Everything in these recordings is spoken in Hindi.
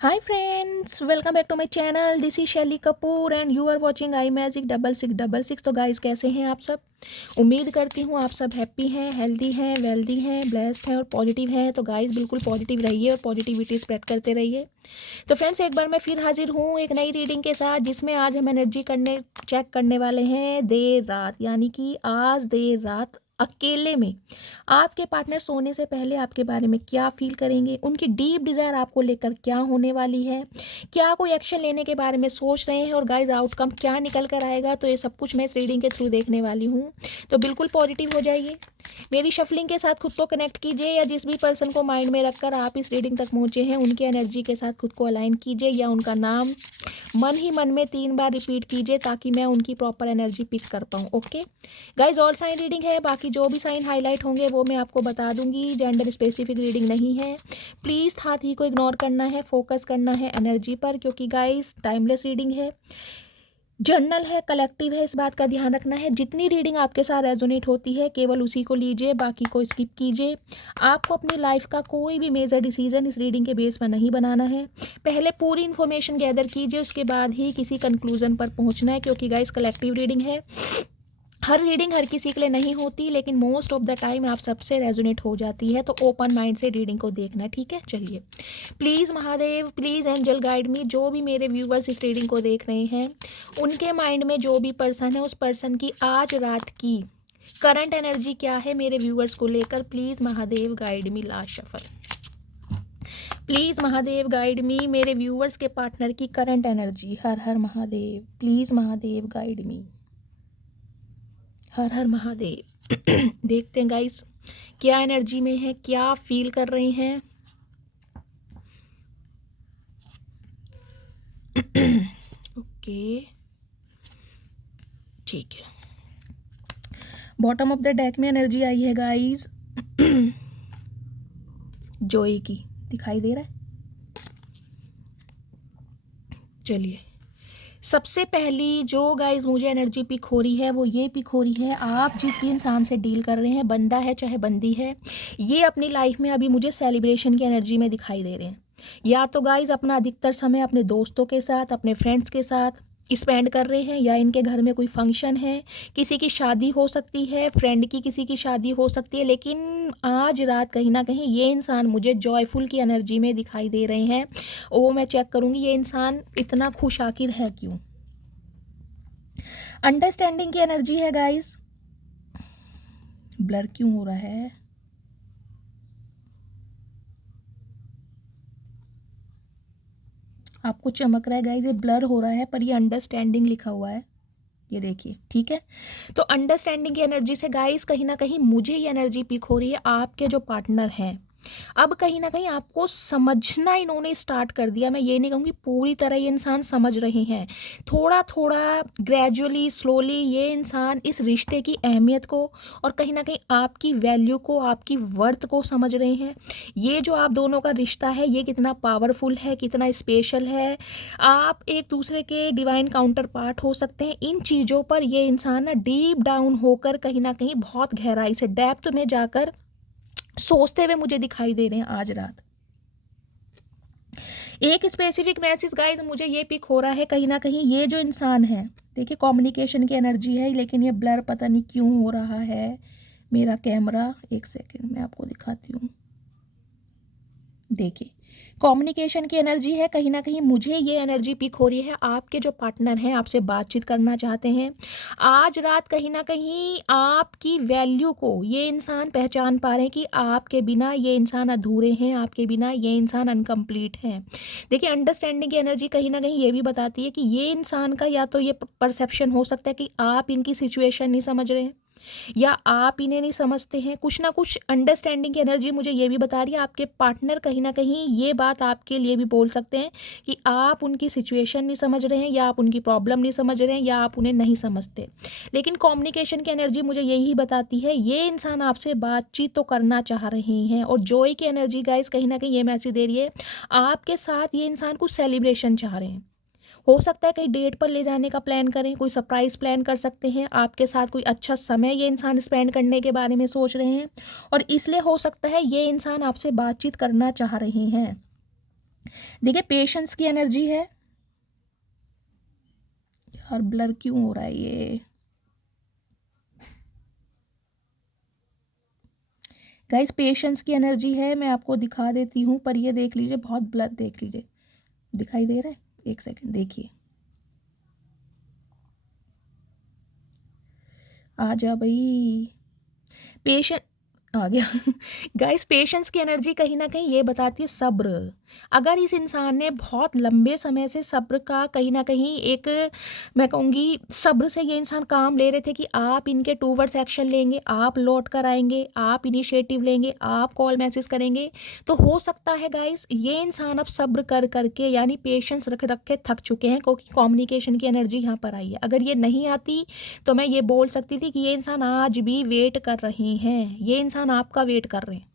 Hi friends, welcome back to my channel. This is Shaili Kapoor and you are watching I magic 6666। तो गाइस कैसे हैं आप सब। उम्मीद करती हूँ आप सब हैप्पी हैं, हेल्दी हैं, वेल्दी हैं, ब्लेस्ड हैं और पॉजिटिव हैं। तो गाइस बिल्कुल पॉजिटिव रहिए और पॉजिटिविटी स्प्रेड करते रहिए। तो फ्रेंड्स एक बार मैं फिर हाजिर हूँ एक नई रीडिंग के साथ, जिसमें आज हम एनर्जी चेक करने वाले हैं देर रात, यानी कि आज देर रात अकेले में आपके पार्टनर सोने से पहले आपके बारे में क्या फील करेंगे, उनकी डीप डिज़ायर आपको लेकर क्या होने वाली है, क्या कोई एक्शन लेने के बारे में सोच रहे हैं और गाइस आउटकम क्या निकल कर आएगा। तो ये सब कुछ मैं इस रीडिंग के थ्रू देखने वाली हूँ। तो बिल्कुल पॉजिटिव हो जाइए, मेरी शफलिंग के साथ खुद को कनेक्ट कीजिए, या जिस भी पर्सन को माइंड में रखकर आप इस रीडिंग तक पहुँचे हैं उनकी एनर्जी के साथ खुद को अलाइन कीजिए, या उनका नाम मन ही मन में 3 बार रिपीट कीजिए ताकि मैं उनकी प्रॉपर एनर्जी पिक कर पाऊँ। Okay guys, all sign reading है, बाकी जो भी साइन हाईलाइट होंगे वो मैं आपको बता दूंगी। जेंडर स्पेसिफिक रीडिंग नहीं है, प्लीज़ थाट ही को इग्नोर करना है, फोकस करना है एनर्जी पर, क्योंकि गाइज टाइमलेस रीडिंग है, जर्नल है, कलेक्टिव है, इस बात का ध्यान रखना है। जितनी रीडिंग आपके साथ रेजोनेट होती है केवल उसी को लीजिए, बाकी को स्किप कीजिए। आपको अपनी लाइफ का कोई भी मेजर डिसीजन इस रीडिंग के बेस पर नहीं बनाना है। पहले पूरी इन्फॉर्मेशन गैदर कीजिए, उसके बाद ही किसी कंक्लूजन पर पहुंचना है, क्योंकि गाइस कलेक्टिव रीडिंग है। हर रीडिंग हर किसी के लिए नहीं होती, लेकिन मोस्ट ऑफ द टाइम आप सबसे रेजोनेट हो जाती है। तो ओपन माइंड से रीडिंग को देखना, ठीक है। चलिए, please Mahadev, please angel guide me. जो भी मेरे व्यूवर्स इस रीडिंग को देख रहे हैं उनके माइंड में जो भी पर्सन है उस पर्सन की आज रात की करंट एनर्जी क्या है मेरे व्यूवर्स को लेकर, please Mahadev guide me. Last shuffle, please Mahadev guide me, मेरे व्यूवर्स के पार्टनर की करंट एनर्जी। हर हर Mahadev, please Mahadev guide me. हर हर महादेव। देखते हैं गाइस क्या एनर्जी में है, क्या फील कर रहे हैं। ओके ठीक है, बॉटम ऑफ द डेक में एनर्जी आई है गाइस जॉय की, दिखाई दे रहा है। चलिए, सबसे पहली जो गाइज मुझे एनर्जी पिक हो रही है वो ये पिक हो रही है, आप जिस भी इंसान से डील कर रहे हैं, बंदा है चाहे बंदी है, ये अपनी लाइफ में अभी मुझे सेलिब्रेशन की एनर्जी में दिखाई दे रहे हैं। या तो गाइज अपना अधिकतर समय अपने दोस्तों के साथ, अपने फ्रेंड्स के साथ स्पेंड कर रहे हैं, या इनके घर में कोई फंक्शन है, किसी की शादी हो सकती है, फ्रेंड की किसी की शादी हो सकती है। लेकिन आज रात कहीं ना कहीं ये इंसान मुझे जॉयफुल की एनर्जी में दिखाई दे रहे हैं, और वो मैं चेक करूँगी ये इंसान इतना खुश आखिर है क्यों। अंडरस्टैंडिंग की एनर्जी है गाइस, ब्लर क्यों हो रहा है। आपको चमक रहा है गाइस, ये ब्लर हो रहा है पर ये अंडरस्टैंडिंग लिखा हुआ है, ये देखिए, ठीक है। तो अंडरस्टैंडिंग की एनर्जी से गाइस कहीं ना कहीं मुझे ये एनर्जी पिक हो रही है, आपके जो पार्टनर हैं अब कहीं ना कहीं आपको समझना इन्होंने स्टार्ट कर दिया। मैं ये नहीं कहूँगी पूरी तरह ये इंसान समझ रहे हैं, थोड़ा थोड़ा ग्रेजुअली स्लोली ये इंसान इस रिश्ते की अहमियत को और कहीं ना कहीं आपकी वैल्यू को, आपकी वर्थ को समझ रहे हैं। ये जो आप दोनों का रिश्ता है ये कितना पावरफुल है, कितना स्पेशल है, आप एक दूसरे के डिवाइन काउंटर पार्ट हो सकते हैं। इन चीज़ों पर ये इंसान ना डीप डाउन होकर कहीं ना कहीं बहुत गहराई से डेप्थ में जाकर सोचते हुए मुझे दिखाई दे रहे हैं आज रात। एक स्पेसिफिक मैसेज गाइज मुझे ये पिक हो रहा है, कहीं ना कहीं ये जो इंसान है, देखिए कम्युनिकेशन की एनर्जी है, लेकिन ये ब्लर पता नहीं क्यों हो रहा है मेरा कैमरा। एक सेकंड मैं आपको दिखाती हूँ, देखिए कम्युनिकेशन की एनर्जी है, कहीं ना कहीं मुझे ये एनर्जी पिक हो रही है, आपके जो पार्टनर हैं आपसे बातचीत करना चाहते हैं आज रात। कहीं ना कहीं आपकी वैल्यू को ये इंसान पहचान पा रहे हैं कि आपके बिना ये इंसान अधूरे हैं, आपके बिना ये इंसान अनकम्प्लीट हैं। देखिए अंडरस्टैंडिंग की एनर्जी कहीं ना कहीं ये भी बताती है कि ये इंसान का या तो ये परसेप्शन हो सकता है कि आप इनकी सिचुएशन नहीं समझ रहे हैं, या आप इन्हें नहीं समझते हैं। कुछ ना कुछ अंडरस्टैंडिंग की एनर्जी मुझे ये भी बता रही है आपके पार्टनर कहीं ना कहीं ये बात आपके लिए भी बोल सकते हैं कि आप उनकी सिचुएशन नहीं समझ रहे हैं, या आप उनकी प्रॉब्लम नहीं समझ रहे हैं, या आप उन्हें नहीं समझते। लेकिन कम्युनिकेशन की एनर्जी मुझे यही बताती है ये इंसान आपसे बातचीत तो करना चाह रहे हैं। और जॉय की एनर्जी गाइस कहीं ना कहीं ये मैसेज दे रही है आपके साथ ये इंसान कुछ सेलिब्रेशन चाह रहे हैं। हो सकता है कहीं डेट पर ले जाने का प्लान करें, कोई सरप्राइज़ प्लान कर सकते हैं, आपके साथ कोई अच्छा समय ये इंसान स्पेंड करने के बारे में सोच रहे हैं, और इसलिए हो सकता है ये इंसान आपसे बातचीत करना चाह रहे हैं। देखिए पेशेंस की एनर्जी है। यार ब्लर क्यों हो रहा है ये? गाइस पेशेंस की एनर्जी है, मैं आपको दिखा देती हूँ, पर ये देख लीजिए बहुत ब्लर, देख लीजिए दिखाई दे रहा है, एक सेकंड देखिए, आ जा भाई। पेशेंस आ गया। गाइस पेशेंस की एनर्जी कहीं ना कहीं ये बताती है सब्र। अगर इस इंसान ने बहुत लंबे समय से सब्र का कहीं ना कहीं एक, मैं कहूँगी सब्र से ये इंसान काम ले रहे थे कि आप इनके टूवर्ड्स एक्शन लेंगे, आप लौट कर आएंगे, आप इनिशिएटिव लेंगे, आप कॉल मैसेज करेंगे, तो हो सकता है गाइस ये इंसान अब सब्र कर करके यानी पेशेंस रख रख के थक चुके हैं, क्योंकि कम्युनिकेशन की एनर्जी यहाँ पर आई है। अगर ये नहीं आती तो मैं ये बोल सकती थी कि ये इंसान आज भी वेट कर रहे हैं, ये इंसान आपका वेट कर रहे हैं।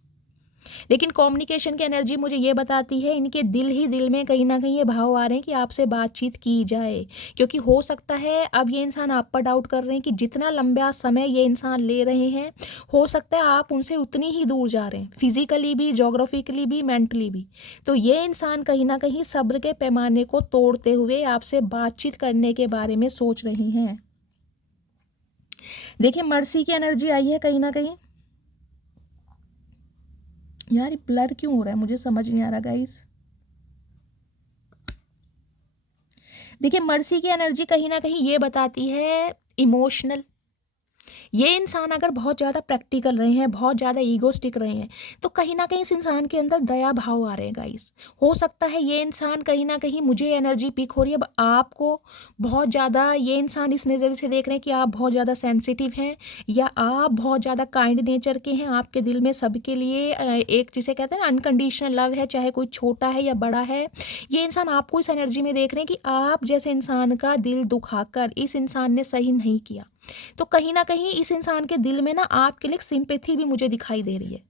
लेकिन कम्युनिकेशन की एनर्जी मुझे ये बताती है इनके दिल ही दिल में कहीं ना कहीं ये भाव आ रहे हैं कि आपसे बातचीत की जाए, क्योंकि हो सकता है अब ये इंसान आप पर डाउट कर रहे हैं कि जितना लंबा समय ये इंसान ले रहे हैं, हो सकता है आप उनसे उतनी ही दूर जा रहे हैं, फिजिकली भी, जोग्राफिकली भी, मेंटली भी। तो ये इंसान कहीं ना कहीं सब्र के पैमाने को तोड़ते हुए आपसे बातचीत करने के बारे में सोच रहे हैं। देखिए मर्सी की एनर्जी आई है कहीं ना कहीं। यार ये ब्लर क्यों हो रहा है, मुझे समझ नहीं आ रहा गाइस। देखिए मर्सी की एनर्जी कहीं ना कहीं ये बताती है इमोशनल। ये इंसान अगर बहुत ज़्यादा प्रैक्टिकल रहे हैं, बहुत ज़्यादा ईगोस्टिक रहे हैं, तो कहीं ना कहीं इस इंसान के अंदर दया भाव आ रहे हैं गाइस। हो सकता है ये इंसान कहीं ना कहीं, मुझे एनर्जी पिक हो रही है अब आपको बहुत ज़्यादा, ये इंसान इस नज़र से देख रहे हैं कि आप बहुत ज़्यादा सेंसिटिव हैं या आप बहुत ज़्यादा काइंड नेचर के हैं, आपके दिल में सबके लिए एक जिसे कहते हैं ना अनकंडीशनल लव है, चाहे कोई छोटा है या बड़ा है। ये इंसान आपको इस एनर्जी में देख रहे हैं कि आप जैसे इंसान का दिल दुखाकर इस इंसान ने सही नहीं किया। तो कहीं ना कहीं इस इंसान के दिल में ना आपके लिए सिंपैथी भी मुझे दिखाई दे रही है।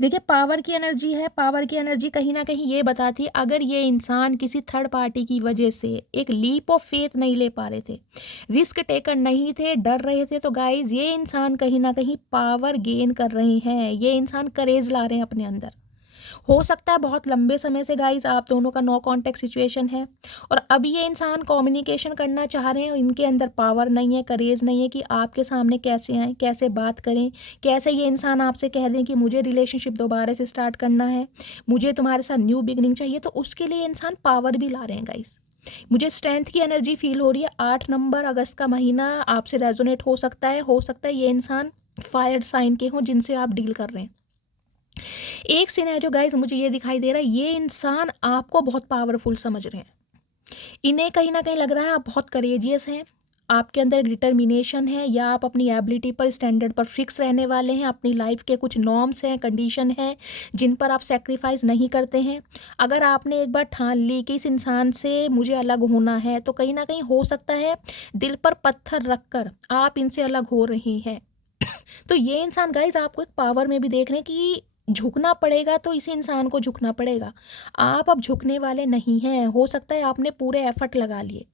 देखिए पावर की एनर्जी है। पावर की एनर्जी कहीं ना कहीं ये बताती है अगर ये इंसान किसी थर्ड पार्टी की वजह से एक लीप ऑफ फेथ नहीं ले पा रहे थे, रिस्क टेकर नहीं थे, डर रहे थे, तो गाइज ये इंसान कहीं ना कहीं पावर गेन कर रहे हैं, ये इंसान करेज ला रहे हैं अपने अंदर। हो सकता है बहुत लंबे समय से गाइस आप दोनों का नो कांटेक्ट सिचुएशन है और अभी ये इंसान कम्युनिकेशन करना चाह रहे हैं, इनके अंदर पावर नहीं है, करेज नहीं है कि आपके सामने कैसे आएँ, कैसे बात करें, कैसे ये इंसान आपसे कह दें कि मुझे रिलेशनशिप दोबारा से स्टार्ट करना है, मुझे तुम्हारे साथ न्यू बिगनिंग चाहिए, तो उसके लिए इंसान पावर भी ला रहे हैं गाइस। मुझे स्ट्रेंथ की एनर्जी फील हो रही है। 8 नंबर अगस्त का महीना आपसे रेजोनेट हो सकता है ये इंसान फायर साइन के हों जिनसे आप डील कर रहे हैं। एक सिनेरियो गाइस मुझे ये दिखाई दे रहा है ये इंसान आपको बहुत पावरफुल समझ रहे हैं, इन्हें कहीं ना कहीं लग रहा है आप बहुत करेजियस हैं, आपके अंदर डिटर्मिनेशन है, या आप अपनी एबिलिटी पर, स्टैंडर्ड पर फिक्स रहने वाले हैं, अपनी लाइफ के कुछ नॉर्म्स हैं, कंडीशन है जिन पर आप सेक्रीफाइस नहीं करते हैं। अगर आपने एक बार ठान ली कि इस इंसान से मुझे अलग होना है, तो कहीं ना कहीं हो सकता है दिल पर पत्थर रखकर आप इनसे अलग हो रही हैं। तो ये इंसान गाइज आपको एक पावर में भी देख रहे हैं कि झुकना पड़ेगा तो इसी इंसान को झुकना पड़ेगा, आप अब झुकने वाले नहीं हैं। हो सकता है आपने पूरे एफर्ट लगा लिए,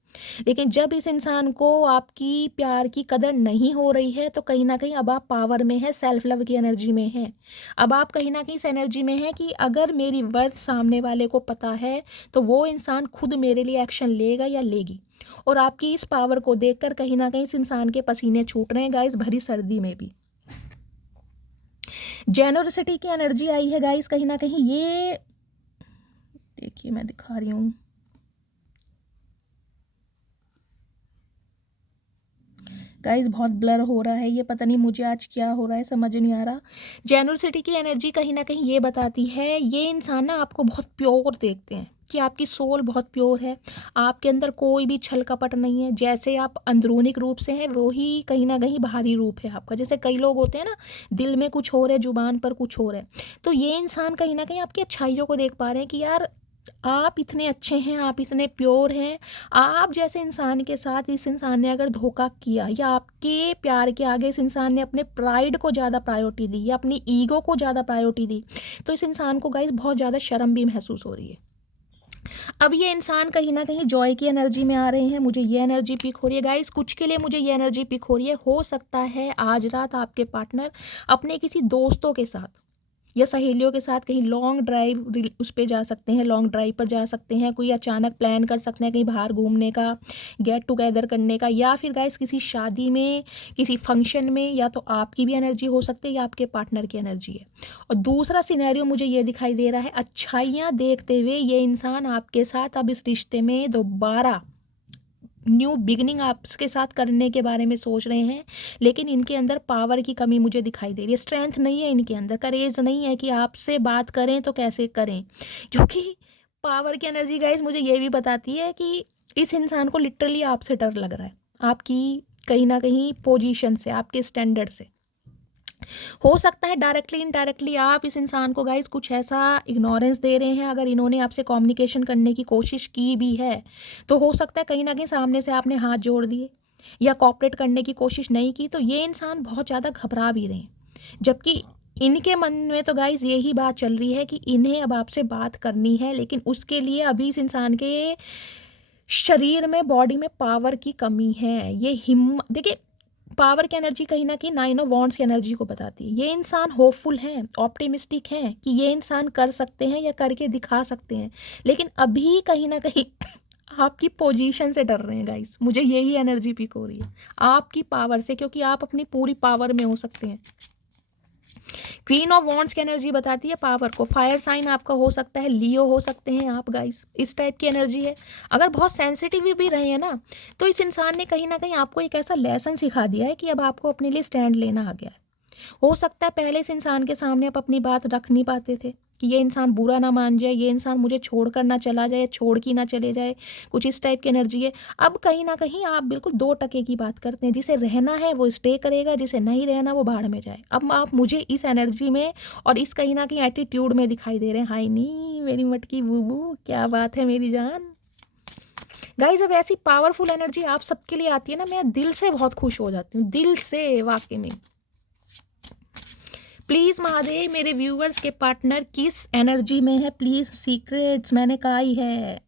लेकिन जब इस इंसान को आपकी प्यार की कदर नहीं हो रही है, तो कहीं ना कहीं अब आप पावर में है, सेल्फ लव की एनर्जी में है। अब आप कहीं ना कहीं इस एनर्जी में है कि अगर मेरी वर्थ सामने वाले को पता है तो वो इंसान खुद मेरे लिए एक्शन लेगा या लेगी। और आपकी इस पावर को देखकर कहीं ना कहीं इस इंसान के पसीने छूट रहे हैं गाइस, भरी सर्दी में भी। जेनोसिटी की एनर्जी आई है गाइस कहीं ना कहीं, ये देखिए मैं दिखा रही हूँ। गाइस बहुत ब्लर हो रहा है ये, पता नहीं मुझे आज क्या हो रहा है, समझ नहीं आ रहा। जेनोसिटी की एनर्जी कहीं ना कहीं ये बताती है ये इंसान ना आपको बहुत प्योर देखते हैं कि आपकी सोल बहुत प्योर है, आपके अंदर कोई भी छल कपट नहीं है, जैसे आप अंदरूनिक रूप से हैं वो ही कहीं ना कहीं बाहरी रूप है आपका। जैसे कई लोग होते हैं ना, दिल में कुछ हो रहा है, जुबान पर कुछ हो रहा है, तो ये इंसान कहीं ना कहीं आपकी अच्छाइयों को देख पा रहे हैं कि यार आप इतने अच्छे हैं, आप इतने प्योर हैं। आप जैसे इंसान के साथ इस इंसान ने अगर धोखा किया, या आपके प्यार के आगे इस इंसान ने अपने प्राइड को ज़्यादा प्रायोरिटी दी या अपनी ईगो को ज़्यादा प्रायोरिटी दी, तो इस इंसान को गाइस बहुत ज़्यादा शर्म भी महसूस हो रही है। अब ये इंसान कहीं ना कहीं जॉय की एनर्जी में आ रहे हैं, मुझे ये एनर्जी पिक हो रही है गाइस। कुछ के लिए मुझे ये एनर्जी पिक हो रही है, हो सकता है आज रात आपके पार्टनर अपने किसी दोस्तों के साथ या सहेलियों के साथ कहीं लॉन्ग ड्राइव उस पे जा सकते हैं, लॉन्ग ड्राइव पर जा सकते हैं, कोई अचानक प्लान कर सकते हैं कहीं बाहर घूमने का, गेट टुगेदर करने का, या फिर गाइस किसी शादी में, किसी फंक्शन में, या तो आपकी भी एनर्जी हो सकती है या आपके पार्टनर की एनर्जी है। और दूसरा सिनेरियो मुझे ये दिखाई दे रहा है, अच्छाइयाँ देखते हुए ये इंसान आपके साथ अब इस रिश्ते में दोबारा न्यू बिगनिंग आपके साथ करने के बारे में सोच रहे हैं, लेकिन इनके अंदर पावर की कमी मुझे दिखाई दे रही है, स्ट्रेंथ नहीं है इनके अंदर, करेज नहीं है कि आपसे बात करें तो कैसे करें। क्योंकि पावर की एनर्जी गाइस मुझे ये भी बताती है कि इस इंसान को लिटरली आपसे डर लग रहा है, आपकी कहीं ना कहीं पोजीशन से, आपके स्टैंडर्ड से। हो सकता है डायरेक्टली इनडायरेक्टली आप इस इंसान को गाइस कुछ ऐसा इग्नोरेंस दे रहे हैं। अगर इन्होंने आपसे कम्युनिकेशन करने की कोशिश की भी है तो हो सकता है कहीं ना कहीं सामने से आपने हाथ जोड़ दिए या कोऑपरेट करने की कोशिश नहीं की, तो ये इंसान बहुत ज़्यादा घबरा भी रहे हैं। जबकि इनके मन में तो गाइस यही बात चल रही है कि इन्हें अब आपसे बात करनी है, लेकिन उसके लिए अभी इस इंसान के शरीर में, बॉडी में पावर की कमी है। ये हिम्मत देखिए, पावर की एनर्जी कहीं ना कहीं 9 ऑफ वॉन्ड्स की एनर्जी को बताती है। ये इंसान होपफुल हैं, ऑप्टिमिस्टिक हैं कि ये इंसान कर सकते हैं या करके दिखा सकते हैं, लेकिन अभी कहीं ना कहीं आपकी पोजीशन से डर रहे हैं गाइस। मुझे यही एनर्जी पिक हो रही है आपकी पावर से, क्योंकि आप अपनी पूरी पावर में हो सकते हैं। क्वीन ऑफ वॉन्ड्स की एनर्जी बताती है पावर को। फायर साइन आपका हो सकता है, लियो हो सकते हैं आप गाइस, इस टाइप की एनर्जी है। अगर बहुत सेंसिटिव भी रहे हैं ना, तो इस इंसान ने कहीं ना कहीं आपको एक ऐसा लेसन सिखा दिया है कि अब आपको अपने लिए स्टैंड लेना आ गया है। हो सकता है पहले इस इंसान के सामने आप अपनी बात रख नहीं पाते थे कि ये इंसान बुरा ना मान जाए, ये इंसान मुझे छोड़कर ना चला जाए, छोड़ की ना चले जाए, कुछ इस टाइप की एनर्जी है। अब कहीं ना कहीं आप बिल्कुल 2 टके की बात करते हैं, जिसे रहना है वो स्टे करेगा, जिसे नहीं रहना वो भाड़ में जाए। अब आप मुझे इस एनर्जी में और इस कहीं ना कहीं एटीट्यूड में दिखाई दे रहे हैं। हाय नी मेरी मटकी बूबू, क्या बात है मेरी जान। गाइज अब ऐसी पावरफुल एनर्जी आप सबके लिए आती है ना, मैं दिल से बहुत खुश हो जाती हूँ, दिल से वाकई में। प्लीज़ महादेव मेरे व्यूवर्स के पार्टनर किस एनर्जी में है, प्लीज़ सीक्रेट्स मैंने कहा ही है।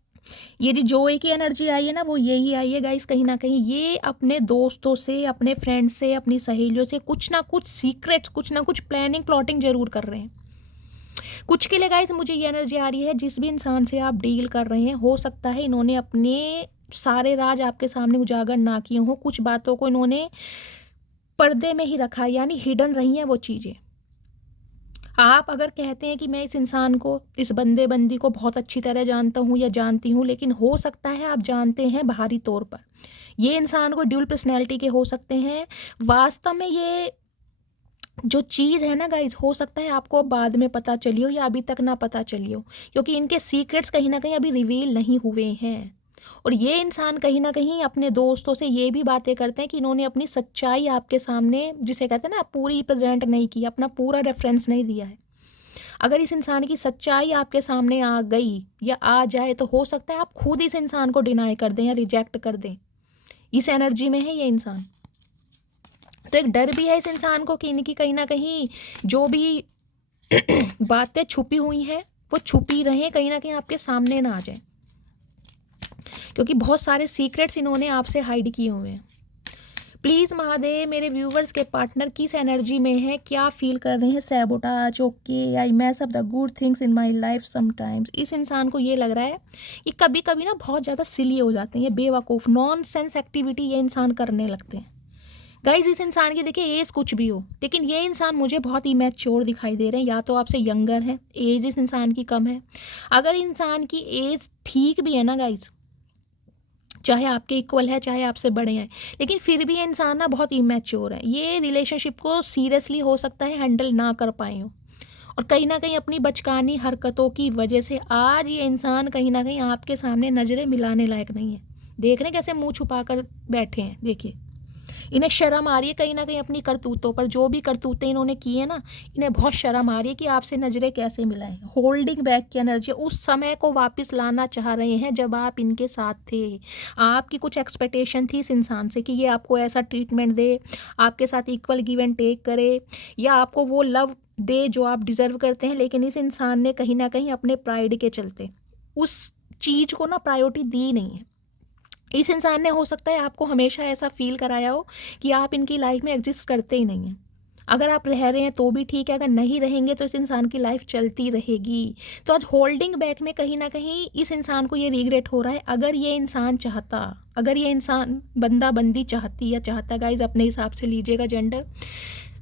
ये जो की एनर्जी आई है ना, वो यही आई है गाइस। कहीं ना कहीं ये अपने दोस्तों से, अपने फ्रेंड से, अपनी सहेलियों से कुछ ना कुछ सीक्रेट्स, कुछ ना कुछ प्लानिंग प्लॉटिंग जरूर कर रहे हैं। कुछ के लिए गाइस मुझे ये एनर्जी आ रही है, जिस भी इंसान से आप डील कर रहे हैं, हो सकता है इन्होंने अपने सारे राज आपके सामने उजागर ना किए हों, कुछ बातों को इन्होंने पर्दे में ही रखा, यानी हिडन रही हैं वो चीज़ें। आप अगर कहते हैं कि मैं इस इंसान को, इस बंदे बंदी को बहुत अच्छी तरह जानता हूँ या जानती हूँ, लेकिन हो सकता है आप जानते हैं बाहरी तौर पर। ये इंसान को ड्यूल पर्सनैलिटी के हो सकते हैं। वास्तव में ये जो चीज़ है ना गाइज, हो सकता है आपको बाद में पता चली हो या अभी तक ना पता चली हो, क्योंकि इनके सीक्रेट्स कहीं ना कहीं अभी रिवील नहीं हुए हैं। और ये इंसान कहीं ना कहीं अपने दोस्तों से ये भी बातें करते हैं कि इन्होंने अपनी सच्चाई आपके सामने, जिसे कहते हैं ना, पूरी प्रेजेंट नहीं की, अपना पूरा रेफरेंस नहीं दिया है। अगर इस इंसान की सच्चाई आपके सामने आ गई या आ जाए, तो हो सकता है आप खुद इस इंसान को डिनाई कर दें या रिजेक्ट कर दें। इस एनर्जी में है ये इंसान। तो एक डर भी है इस इंसान को कि इनकी कहीं ना कहीं जो भी बातें छुपी हुई हैं वो छुपी रहें, कहीं ना कहीं आपके सामने ना आ जाए, क्योंकि बहुत सारे सीक्रेट्स इन्होंने आपसे हाइड किए हुए हैं। प्लीज़ महादेव मेरे व्यूवर्स के पार्टनर किस एनर्जी में है, क्या फील कर रहे हैं, sabotage, okay, I mess up the good things in my life sometimes. इस इंसान को ये लग रहा है कि कभी कभी ना बहुत ज़्यादा सिली हो जाते हैं, ये बेवकूफ़ नॉनसेंस एक्टिविटी ये इंसान करने लगते हैं। गाइज इस इंसान की देखिए एज कुछ भी हो, लेकिन ये इंसान मुझे बहुत इमैच्योर दिखाई दे रहे हैं। या तो आपसे यंगर है, एज इस इंसान की कम है। अगर इंसान की एज ठीक भी है ना गाइज, चाहे आपके इक्वल है चाहे आपसे बड़े हैं, लेकिन फिर भी ये इंसान ना बहुत इमैच्योर है। ये रिलेशनशिप को सीरियसली हो सकता है हैंडल ना कर पाए हो, और कहीं ना कहीं अपनी बचकानी हरकतों की वजह से आज ये इंसान कहीं ना कहीं आपके सामने नज़रें मिलाने लायक नहीं है। देख रहे हैं कैसे मुंह छुपा कर बैठे हैं, देखिए इन्हें शर्म आ रही है कहीं ना कहीं अपनी करतूतों पर। जो भी करतूतें इन्होंने की है ना, इन्हें बहुत शर्म आ रही है कि आपसे नज़रें कैसे मिलाएं। होल्डिंग बैक की एनर्जी, उस समय को वापस लाना चाह रहे हैं जब आप इनके साथ थे। आपकी कुछ एक्सपेक्टेशन थी इस इंसान से कि ये आपको ऐसा ट्रीटमेंट दे, आपके साथ इक्वल गिव एंड टेक करे, या आपको वो लव दे जो आप डिज़र्व करते हैं। लेकिन इस इंसान ने कहीं ना कहीं अपने प्राइड के चलते उस चीज़ को ना प्रायोरिटी दी नहीं है। इस इंसान ने हो सकता है आपको हमेशा ऐसा फील कराया हो कि आप इनकी लाइफ में एग्जिस्ट करते ही नहीं हैं। अगर आप रह रहे हैं तो भी ठीक है, अगर नहीं रहेंगे तो इस इंसान की लाइफ चलती रहेगी। तो आज होल्डिंग बैक में कहीं ना कहीं इस इंसान को ये रिग्रेट हो रहा है। अगर ये इंसान चाहता, अगर ये इंसान बंदा बंदी चाहती या चाहता, गाइज अपने हिसाब से लीजिएगा जेंडर,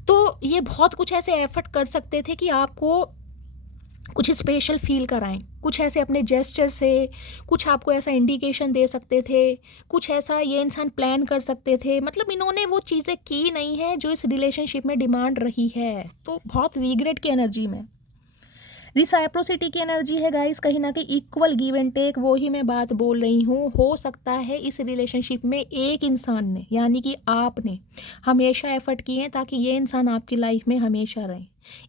तो ये बहुत कुछ ऐसे एफर्ट कर सकते थे कि आपको कुछ स्पेशल फील कराएं, कुछ ऐसे अपने जेस्चर से कुछ आपको ऐसा इंडिकेशन दे सकते थे, कुछ ऐसा ये इंसान प्लान कर सकते थे। मतलब इन्होंने वो चीज़ें की नहीं है जो इस रिलेशनशिप में डिमांड रही है। तो बहुत रिग्रेट की एनर्जी में, रिसाइप्रोसिटी की एनर्जी है गाइस, कहीं ना कहीं इक्वल गिव एंड टेक, वो ही मैं बात बोल रही हूँ। हो सकता है इस रिलेशनशिप में एक इंसान ने, यानी कि आपने हमेशा एफर्ट किए हैं ताकि ये इंसान आपकी लाइफ में हमेशा रहे,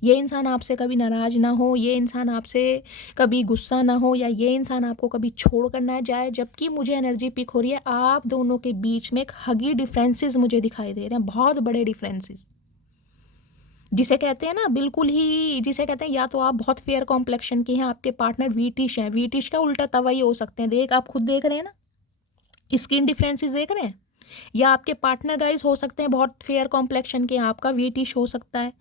ये इंसान आपसे कभी नाराज़ ना हो, ये इंसान आपसे कभी गुस्सा ना हो, या ये इंसान आपको कभी छोड़ कर ना जाए। जबकि मुझे एनर्जी पिक हो रही है आप दोनों के बीच में एक हगी डिफरेंसेस मुझे दिखाई दे रहे हैं, बहुत बड़े डिफरेंसेस, जिसे कहते हैं ना बिल्कुल ही, जिसे कहते हैं या तो आप बहुत फेयर कॉम्प्लेक्शन के हैं, आपके पार्टनर वीटिश हैं, वीटिश का उल्टा तवई हो सकते हैं, देख आप खुद देख रहे हैं ना, स्किन डिफरेंसेस देख रहे हैं। या आपके पार्टनर गाइज हो सकते हैं बहुत फेयर कॉम्प्लेक्शन के, आपका वीटिश हो सकता है।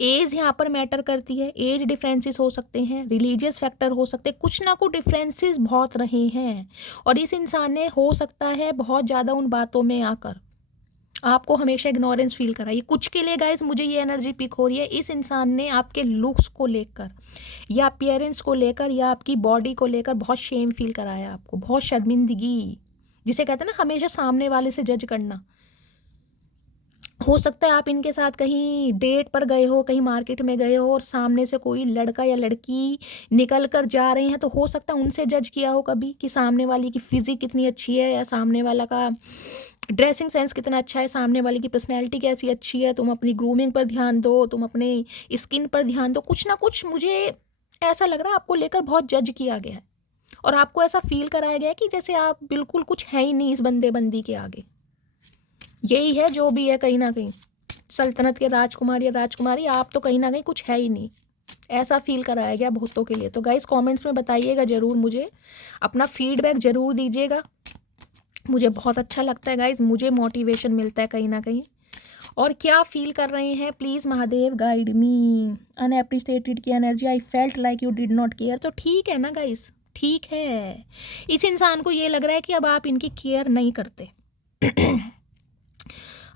एज यहाँ पर मैटर करती है, एज डिफरेंसेस हो सकते हैं, रिलीजियस फैक्टर हो सकते हैं, कुछ ना कुछ डिफरेंसेस बहुत रहे हैं। और इस इंसान ने हो सकता है बहुत ज़्यादा उन बातों में आकर आपको हमेशा इग्नोरेंस फील कराइए। कुछ के लिए गाइज मुझे ये एनर्जी पिक हो रही है, इस इंसान ने आपके लुक्स को लेकर या अपीयरेंस को लेकर या आपकी बॉडी को लेकर बहुत शेम फील कराया आपको, बहुत शर्मिंदगी, जिसे कहते हैं ना हमेशा सामने वाले से जज करना। हो सकता है आप इनके साथ कहीं डेट पर गए हो, कहीं मार्केट में गए हो और सामने से कोई लड़का या लड़की निकल कर जा रहे हैं, तो हो सकता है उनसे जज किया हो कभी कि सामने वाली की फिजिक कितनी अच्छी है, या सामने वाला का ड्रेसिंग सेंस कितना अच्छा है, सामने वाले की पर्सनैलिटी कैसी अच्छी है, तुम अपनी ग्रूमिंग पर ध्यान दो, तुम अपने स्किन पर ध्यान दो। कुछ ना कुछ मुझे ऐसा लग रहा है आपको लेकर बहुत जज किया गया है, और आपको ऐसा फील कराया गया है कि जैसे आप बिल्कुल कुछ है ही नहीं इस बंदे बंदी के आगे। यही है जो भी है, कहीं ना कहीं सल्तनत के राजकुमार या राजकुमारी, आप तो कहीं ना कहीं कुछ है ही नहीं, ऐसा फील कराया गया बहुतों के लिए। तो गाइस कमेंट्स में बताइएगा ज़रूर, मुझे अपना फीडबैक ज़रूर दीजिएगा, मुझे बहुत अच्छा लगता है गाइस, मुझे मोटिवेशन मिलता है कहीं ना कहीं। और क्या फील कर रहे हैं प्लीज़ महादेव गाइड मी। अनएप्रिशिएटेड की energy, I felt like you did not care. तो ठीक है ना गाइस, ठीक है, इस इंसान को ये लग रहा है कि अब आप इनकी केयर नहीं करते।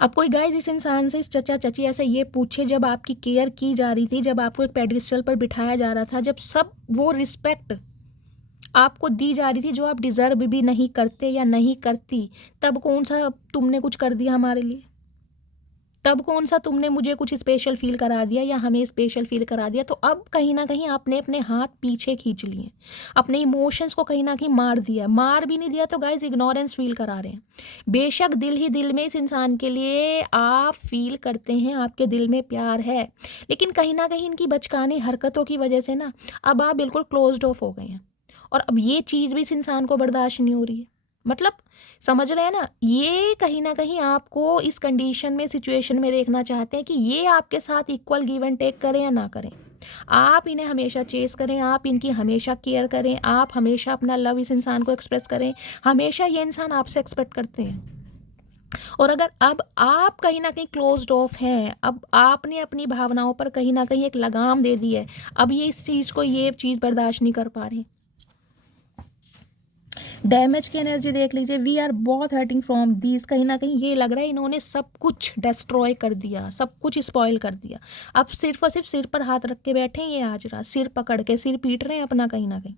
अब कोई गाइस इस इंसान से, इस चचा चची ऐसे ये पूछे, जब आपकी केयर की जा रही थी, जब आपको एक पेडिस्टल पर बिठाया जा रहा था, जब सब वो रिस्पेक्ट आपको दी जा रही थी जो आप डिज़र्व भी नहीं करते या नहीं करती, तब कौन सा तुमने कुछ कर दिया हमारे लिए? तब कौन सा तुमने मुझे कुछ स्पेशल फील करा दिया या हमें स्पेशल फील करा दिया? तो अब कहीं ना कहीं आपने अपने हाथ पीछे खींच लिए, अपने इमोशंस को कहीं ना कहीं मार दिया। मार भी नहीं दिया तो गाइज इग्नोरेंस फील करा रहे हैं। बेशक दिल ही दिल में इस इंसान के लिए आप फील करते हैं, आपके दिल में प्यार है, लेकिन कहीं ना कहीं इनकी बचकानी हरकतों की वजह से ना अब आप बिल्कुल क्लोज्ड ऑफ हो गए हैं, और अब ये चीज़ भी इस इंसान को बर्दाश्त नहीं हो रही है। मतलब समझ रहे हैं ना, ये कहीं ना कहीं आपको इस कंडीशन में, सिचुएशन में देखना चाहते हैं कि ये आपके साथ इक्वल गिव एंड टेक करें या ना करें। आप इन्हें हमेशा चेस करें, आप इनकी हमेशा केयर करें, आप हमेशा अपना लव इस इंसान को एक्सप्रेस करें, हमेशा ये इंसान आपसे एक्सपेक्ट करते हैं। और अगर अब आप कहीं ना कहीं क्लोज्ड ऑफ हैं, अब आपने अपनी भावनाओं पर कहीं ना कहीं एक लगाम दे दी है, अब ये इस चीज़ को, ये चीज़ बर्दाश्त नहीं कर पा रहे। डैमेज की एनर्जी देख लीजिए, वी आर बहुत हर्टिंग फ्रॉम दीज। कहीं ना कहीं ये लग रहा है इन्होंने सब कुछ डिस्ट्रॉय कर दिया, सब कुछ स्पॉइल कर दिया। अब सिर्फ और सिर्फ सिर पर हाथ रख के बैठे हैं ये आज रात, सिर पकड़ के सिर पीट रहे हैं अपना, कहीं ना कहीं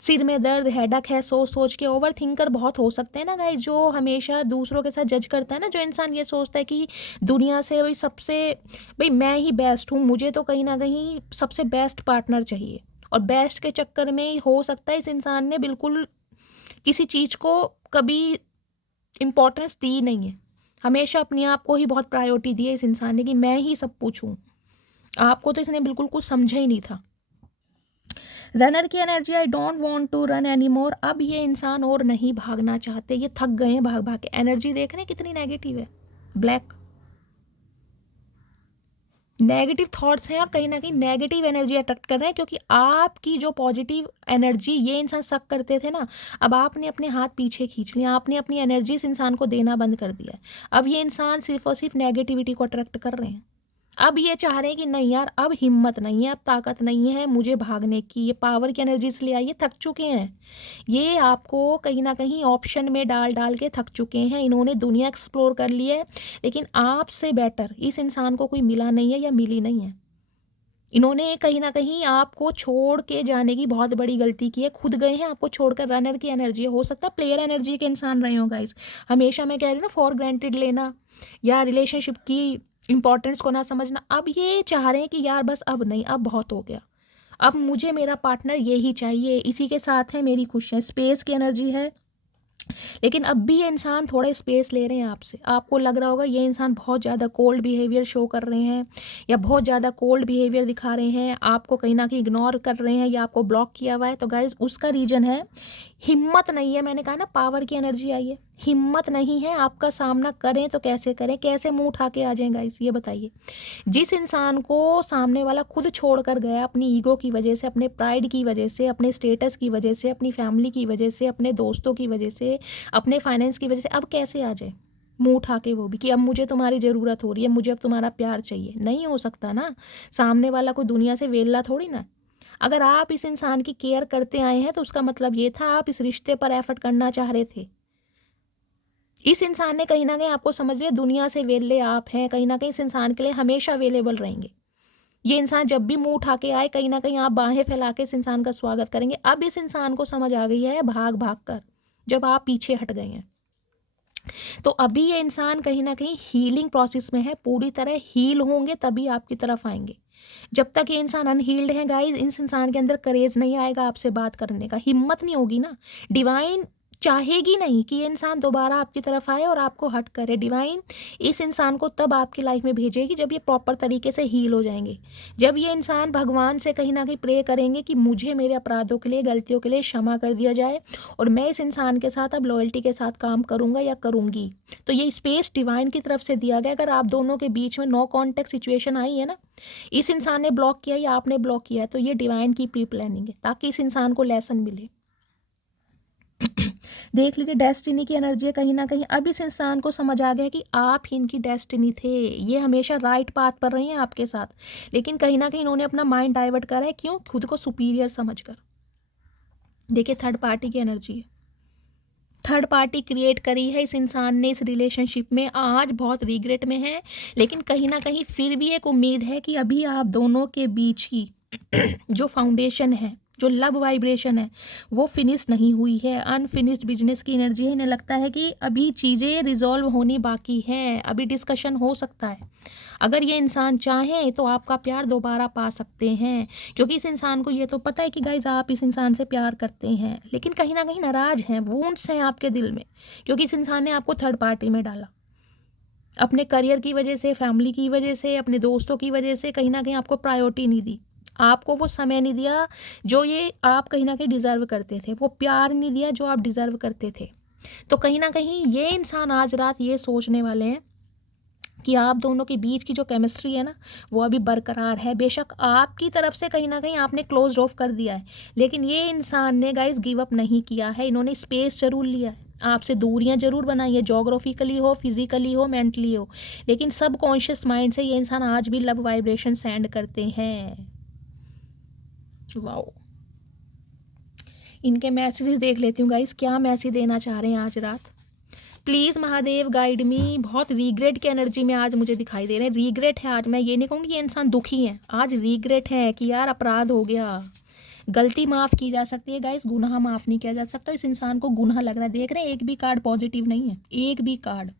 सिर में दर्द, हेडक है, सोच सोच के। ओवर थिंकर बहुत हो सकते हैं ना गाइस, जो हमेशा दूसरों के साथ जज करता है ना, जो इंसान ये सोचता है कि दुनिया से भाई सबसे, भाई मैं ही बेस्ट हूँ, मुझे तो कहीं ना कहीं सबसे बेस्ट पार्टनर चाहिए, और बेस्ट के चक्कर में हो सकता है इस इंसान ने बिल्कुल किसी चीज़ को कभी इम्पोर्टेंस दी नहीं है, हमेशा अपने आप को ही बहुत प्रायोरिटी दी है इस इंसान ने कि मैं ही सब पूछूं। आपको तो इसने बिल्कुल कुछ समझा ही नहीं था। रनर की energy, I don't want to run any more. अब ये इंसान और नहीं भागना चाहते, ये थक गए हैं भाग भाग के। एनर्जी देख रहे हैं कितनी नेगेटिव है, ब्लैक, नेगेटिव थॉट्स हैं और कहीं ना कहीं नेगेटिव एनर्जी अट्रैक्ट कर रहे हैं, क्योंकि आपकी जो पॉजिटिव एनर्जी ये इंसान सक करते थे ना, अब आपने अपने हाथ पीछे खींच लिया, आपने अपनी एनर्जी इस इंसान को देना बंद कर दिया है। अब ये इंसान सिर्फ और सिर्फ नेगेटिविटी को अट्रैक्ट कर रहे हैं। अब ये चाह रहे हैं कि नहीं यार, अब हिम्मत नहीं है, अब ताकत नहीं है मुझे भागने की, ये पावर की एनर्जी इसलिए आई है, थक चुके हैं। ये आपको कहीं ना कहीं ऑप्शन में डाल डाल के थक चुके हैं। इन्होंने दुनिया एक्सप्लोर कर ली है, लेकिन आपसे बेटर इस इंसान को कोई मिला नहीं है या मिली नहीं है। इन्होंने कहीं ना कहीं आपको छोड़ के जाने की बहुत बड़ी गलती की है, खुद गए हैं आपको छोड़कर। रनर की एनर्जी हो सकता है प्लेयर एनर्जी के इंसान रहे हो गाइस। हमेशा मैं कह रही हूँ ना, फॉर ग्रांटेड लेना या रिलेशनशिप की इंपॉर्टेंस को ना समझना। अब ये चाह रहे हैं कि यार बस अब नहीं, अब बहुत हो गया, अब मुझे मेरा पार्टनर यही चाहिए, इसी के साथ है मेरी खुशियाँ। स्पेस की एनर्जी है, लेकिन अब भी ये इंसान थोड़ा स्पेस ले रहे हैं आपसे। आपको लग रहा होगा ये इंसान बहुत ज़्यादा कोल्ड बिहेवियर शो कर रहे हैं या बहुत ज़्यादा कोल्ड बिहेवियर दिखा रहे हैं, आपको कहीं ना कहीं इग्नोर कर रहे हैं या आपको ब्लॉक किया हुआ है। तो गाइज उसका रीज़न है हिम्मत नहीं है। मैंने कहा ना, पावर की एनर्जी आई है, हिम्मत नहीं है। आपका सामना करें तो कैसे करें, कैसे मुंह उठा के आ जाएं गाइस, ये बताइए। जिस इंसान को सामने वाला खुद छोड़ कर गया अपनी ईगो की वजह से, अपने प्राइड की वजह से, अपने स्टेटस की वजह से, अपनी फैमिली की वजह से, अपने दोस्तों की वजह से, अपने फाइनेंस की वजह से, अब कैसे आ जाए मुंह उठा के वो भी कि अब मुझे तुम्हारी ज़रूरत हो रही है, मुझे अब तुम्हारा प्यार चाहिए। नहीं हो सकता ना, सामने वाला कोई दुनिया से वेल्ला थोड़ी ना। अगर आप इस इंसान की केयर करते आए हैं तो उसका मतलब ये था आप इस रिश्ते पर एफर्ट करना चाह रहे थे। इस इंसान ने कहीं ना कहीं आपको समझ लिया, दुनिया से वेले आप हैं, कहीं ना कहीं इस इंसान के लिए हमेशा अवेलेबल रहेंगे। ये इंसान जब भी मुंह उठा के आए, कहीं ना कहीं आप बाहें फैला के इस इंसान का स्वागत करेंगे। अब इस इंसान को समझ आ गई है भाग भाग कर, जब आप पीछे हट गए हैं। तो अभी ये इंसान कहीं ना कहीं हीलिंग प्रोसेस में है, पूरी तरह हील होंगे तभी आपकी तरफ आएंगे। जब तक ये इंसान अनहील्ड है गाइज, इस इंसान के अंदर करेज नहीं आएगा आपसे बात करने का, हिम्मत नहीं होगी ना। डिवाइन चाहेगी नहीं कि ये इंसान दोबारा आपकी तरफ आए और आपको हट करे। डिवाइन इस इंसान को तब आपकी लाइफ में भेजेगी जब ये प्रॉपर तरीके से हील हो जाएंगे, जब ये इंसान भगवान से कहीं ना कहीं प्रे करेंगे कि मुझे मेरे अपराधों के लिए, गलतियों के लिए क्षमा कर दिया जाए और मैं इस इंसान के साथ अब लॉयल्टी के साथ काम करूंगा या करूंगी। तो ये स्पेस डिवाइन की तरफ से दिया गया। अगर आप दोनों के बीच में नो कॉन्टेक्ट सिचुएशन आई है ना, इस इंसान ने ब्लॉक किया या आपने ब्लॉक किया है, तो ये डिवाइन की प्री प्लानिंग है ताकि इस इंसान को लेसन मिले। देख लीजिए, डेस्टिनी की एनर्जी है कहीं ना कहीं। अब इस इंसान को समझ आ गया कि आप ही इनकी डेस्टिनी थे, ये हमेशा राइट पाथ पर रही हैं आपके साथ, लेकिन कहीं ना कहीं इन्होंने अपना माइंड डाइवर्ट करा है। क्यों? खुद को सुपीरियर समझकर। देखिए, थर्ड पार्टी की एनर्जी है, थर्ड पार्टी क्रिएट करी है इस इंसान ने इस रिलेशनशिप में। आज बहुत रिग्रेट में है, लेकिन कहीं ना कहीं फिर भी एक उम्मीद है कि अभी आप दोनों के बीच की जो फाउंडेशन है, जो लव वाइब्रेशन है, वो फिनिश नहीं हुई है। अनफिनिश्ड बिजनेस की एनर्जी है। इन्हें लगता है कि अभी चीज़ें रिजॉल्व होनी बाकी हैं, अभी डिस्कशन हो सकता है। अगर ये इंसान चाहें तो आपका प्यार दोबारा पा सकते हैं, क्योंकि इस इंसान को ये तो पता है कि गाइज आप इस इंसान से प्यार करते हैं, लेकिन कहीं ना कहीं नाराज हैं, वूंड्स हैं आपके दिल में, क्योंकि इस इंसान ने आपको थर्ड पार्टी में डाला। अपने करियर की वजह से, फैमिली की वजह से, अपने दोस्तों की वजह से कहीं ना कहीं आपको प्रायोरिटी नहीं दी, आपको वो समय नहीं दिया जो ये आप कहीं ना कहीं डिज़र्व करते थे, वो प्यार नहीं दिया जो आप डिज़र्व करते थे। तो कहीं ना कहीं ये इंसान आज रात ये सोचने वाले हैं कि आप दोनों के बीच की जो केमिस्ट्री है ना, वो अभी बरकरार है। बेशक आपकी तरफ से कहीं ना कहीं आपने क्लोज ऑफ कर दिया है, लेकिन ये इंसान ने गाइस गिव अप नहीं किया है। इन्होंने स्पेस जरूर लिया है, आपसे दूरियां जरूर बनाई है, जोग्राफिकली हो, फिजिकली हो, मेंटली हो, लेकिन सब कॉन्शियस माइंड से ये इंसान आज भी लव वाइब्रेशन सेंड करते हैं। वाओ, इनके मैसेजेस देख लेती हूँ गाइस, क्या मैसेज देना चाह रहे हैं आज रात। प्लीज़ महादेव गाइड मी। बहुत रीग्रेट की एनर्जी में आज मुझे दिखाई दे रहे हैं। रीग्रेट है आज, मैं ये नहीं कहूँगी ये इंसान दुखी है, आज रीग्रेट है कि यार अपराध हो गया। गलती माफ़ की जा सकती है गाइस, गुनाह माफ़ नहीं किया जा सकता। इस इंसान को गुनाह लग रहा है। देख रहे हैं, एक भी कार्ड पॉजिटिव नहीं है, एक भी कार्ड।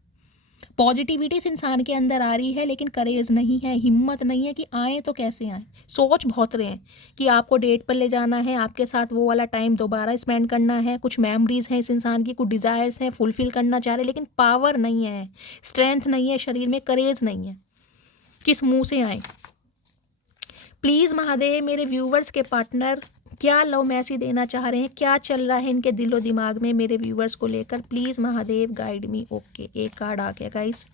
पॉजिटिविटी इस इंसान के अंदर आ रही है, लेकिन करेज नहीं है, हिम्मत नहीं है कि आए तो कैसे आए। सोच बहुत रहे हैं कि आपको डेट पर ले जाना है, आपके साथ वो वाला टाइम दोबारा स्पेंड करना है, कुछ मेमोरीज हैं इस इंसान की, कुछ डिज़ायर्स हैं, फुलफिल करना चाह रहे, लेकिन पावर नहीं है, स्ट्रेंथ नहीं है, शरीर में करेज नहीं है। किस मुंह से आए? प्लीज़ महादेव, मेरे व्यूवर्स के पार्टनर क्या लव मैसेज देना चाह रहे हैं, क्या चल रहा है इनके दिलो दिमाग में मेरे व्यूवर्स को लेकर। Please Mahadev guide me. Okay, एक कार्ड आ गया गाइस।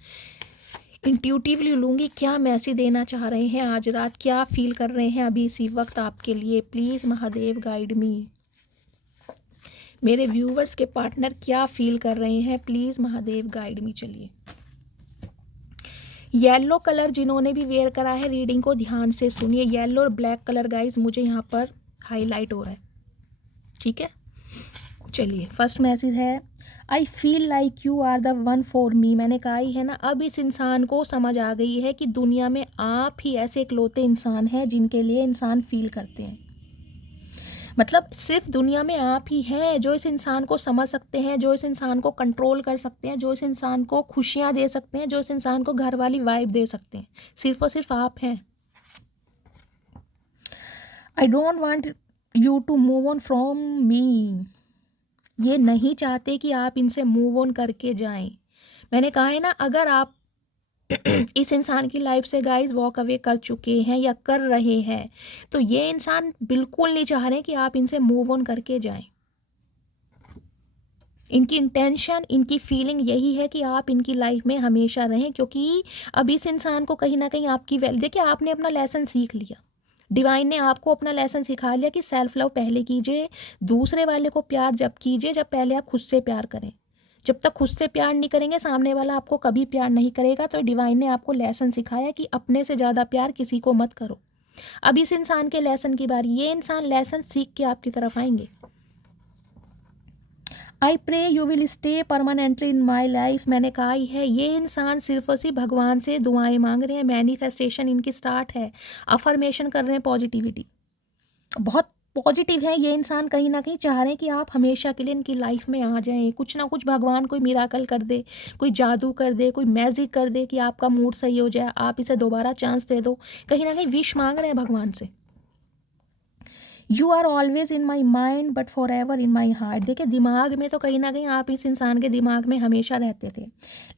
इंट्यूटिवली लूँगी क्या मैसेज देना चाह रहे हैं आज रात, क्या फील कर रहे हैं अभी इसी वक्त आपके लिए। Please Mahadev guide me. मेरे व्यूवर्स के पार्टनर क्या फील कर रहे हैं, प्लीज़ महादेव गाइड मी। चलिए, येलो कलर जिन्होंने भी वेयर करा है रीडिंग को ध्यान से सुनिए। येलो और ब्लैक कलर गाइज मुझे यहाँ पर हाईलाइट हो रहा है, ठीक है। चलिए, फर्स्ट मैसेज है, I feel like you are the one for me. मैंने कहा ही है ना, अब इस इंसान को समझ आ गई है कि दुनिया में आप ही ऐसे इकलौते इंसान हैं जिनके लिए इंसान फील करते हैं। मतलब सिर्फ दुनिया में आप ही हैं जो इस इंसान को समझ सकते हैं, जो इस इंसान को कंट्रोल कर सकते हैं, जो इस इंसान को खुशियाँ दे सकते हैं, जो इस इंसान को घर वाली वाइब दे सकते हैं। सिर्फ और सिर्फ आप हैं। I don't want you to move on from me. ये नहीं चाहते कि आप इनसे मूव ऑन करके जाएं। मैंने कहा है ना, अगर आप इस इंसान की लाइफ से गाइस वॉक अवे कर चुके हैं या कर रहे हैं, तो ये इंसान बिल्कुल नहीं चाह रहे कि आप इनसे मूव ऑन करके जाएं। इनकी इंटेंशन, इनकी फीलिंग यही है कि आप इनकी लाइफ में हमेशा रहें, क्योंकि अब इस इंसान को कहीं ना कहीं आपकी वैल्यू, देखिए आपने अपना लेसन सीख लिया। डिवाइन ने आपको अपना लेसन सिखा लिया कि सेल्फ लव पहले कीजिए, दूसरे वाले को प्यार जब कीजिए जब पहले आप खुद से प्यार करें। जब तक खुद से प्यार नहीं करेंगे, सामने वाला आपको कभी प्यार नहीं करेगा। तो डिवाइन ने आपको लेसन सिखाया कि अपने से ज़्यादा प्यार किसी को मत करो। अब इस इंसान के लेसन की बारी, ये इंसान लेसन सीख के आपकी तरफ आएंगे। I pray you will stay permanently in my life. मैंने कहा ही है, ये इंसान सिर्फ और सिर्फ भगवान से दुआएं मांग रहे हैं। मैनिफेस्टेशन इनकी स्टार्ट है, अफर्मेशन कर रहे हैं, पॉजिटिविटी बहुत पॉजिटिव है। ये इंसान कहीं ना कहीं चाह रहे हैं कि आप हमेशा के लिए इनकी लाइफ में आ जाएं। कुछ ना कुछ भगवान कोई मिराकल कर दे, कोई जादू कर दे, कोई मैजिक कर दे कि आपका मूड सही हो जाए, आप इसे दोबारा चांस दे दो। कहीं ना कहीं विश मांग रहे हैं भगवान से। You are always in my mind but forever in my heart. देखिए, दिमाग में तो कहीं ना कहीं आप इस इंसान के दिमाग में हमेशा रहते थे,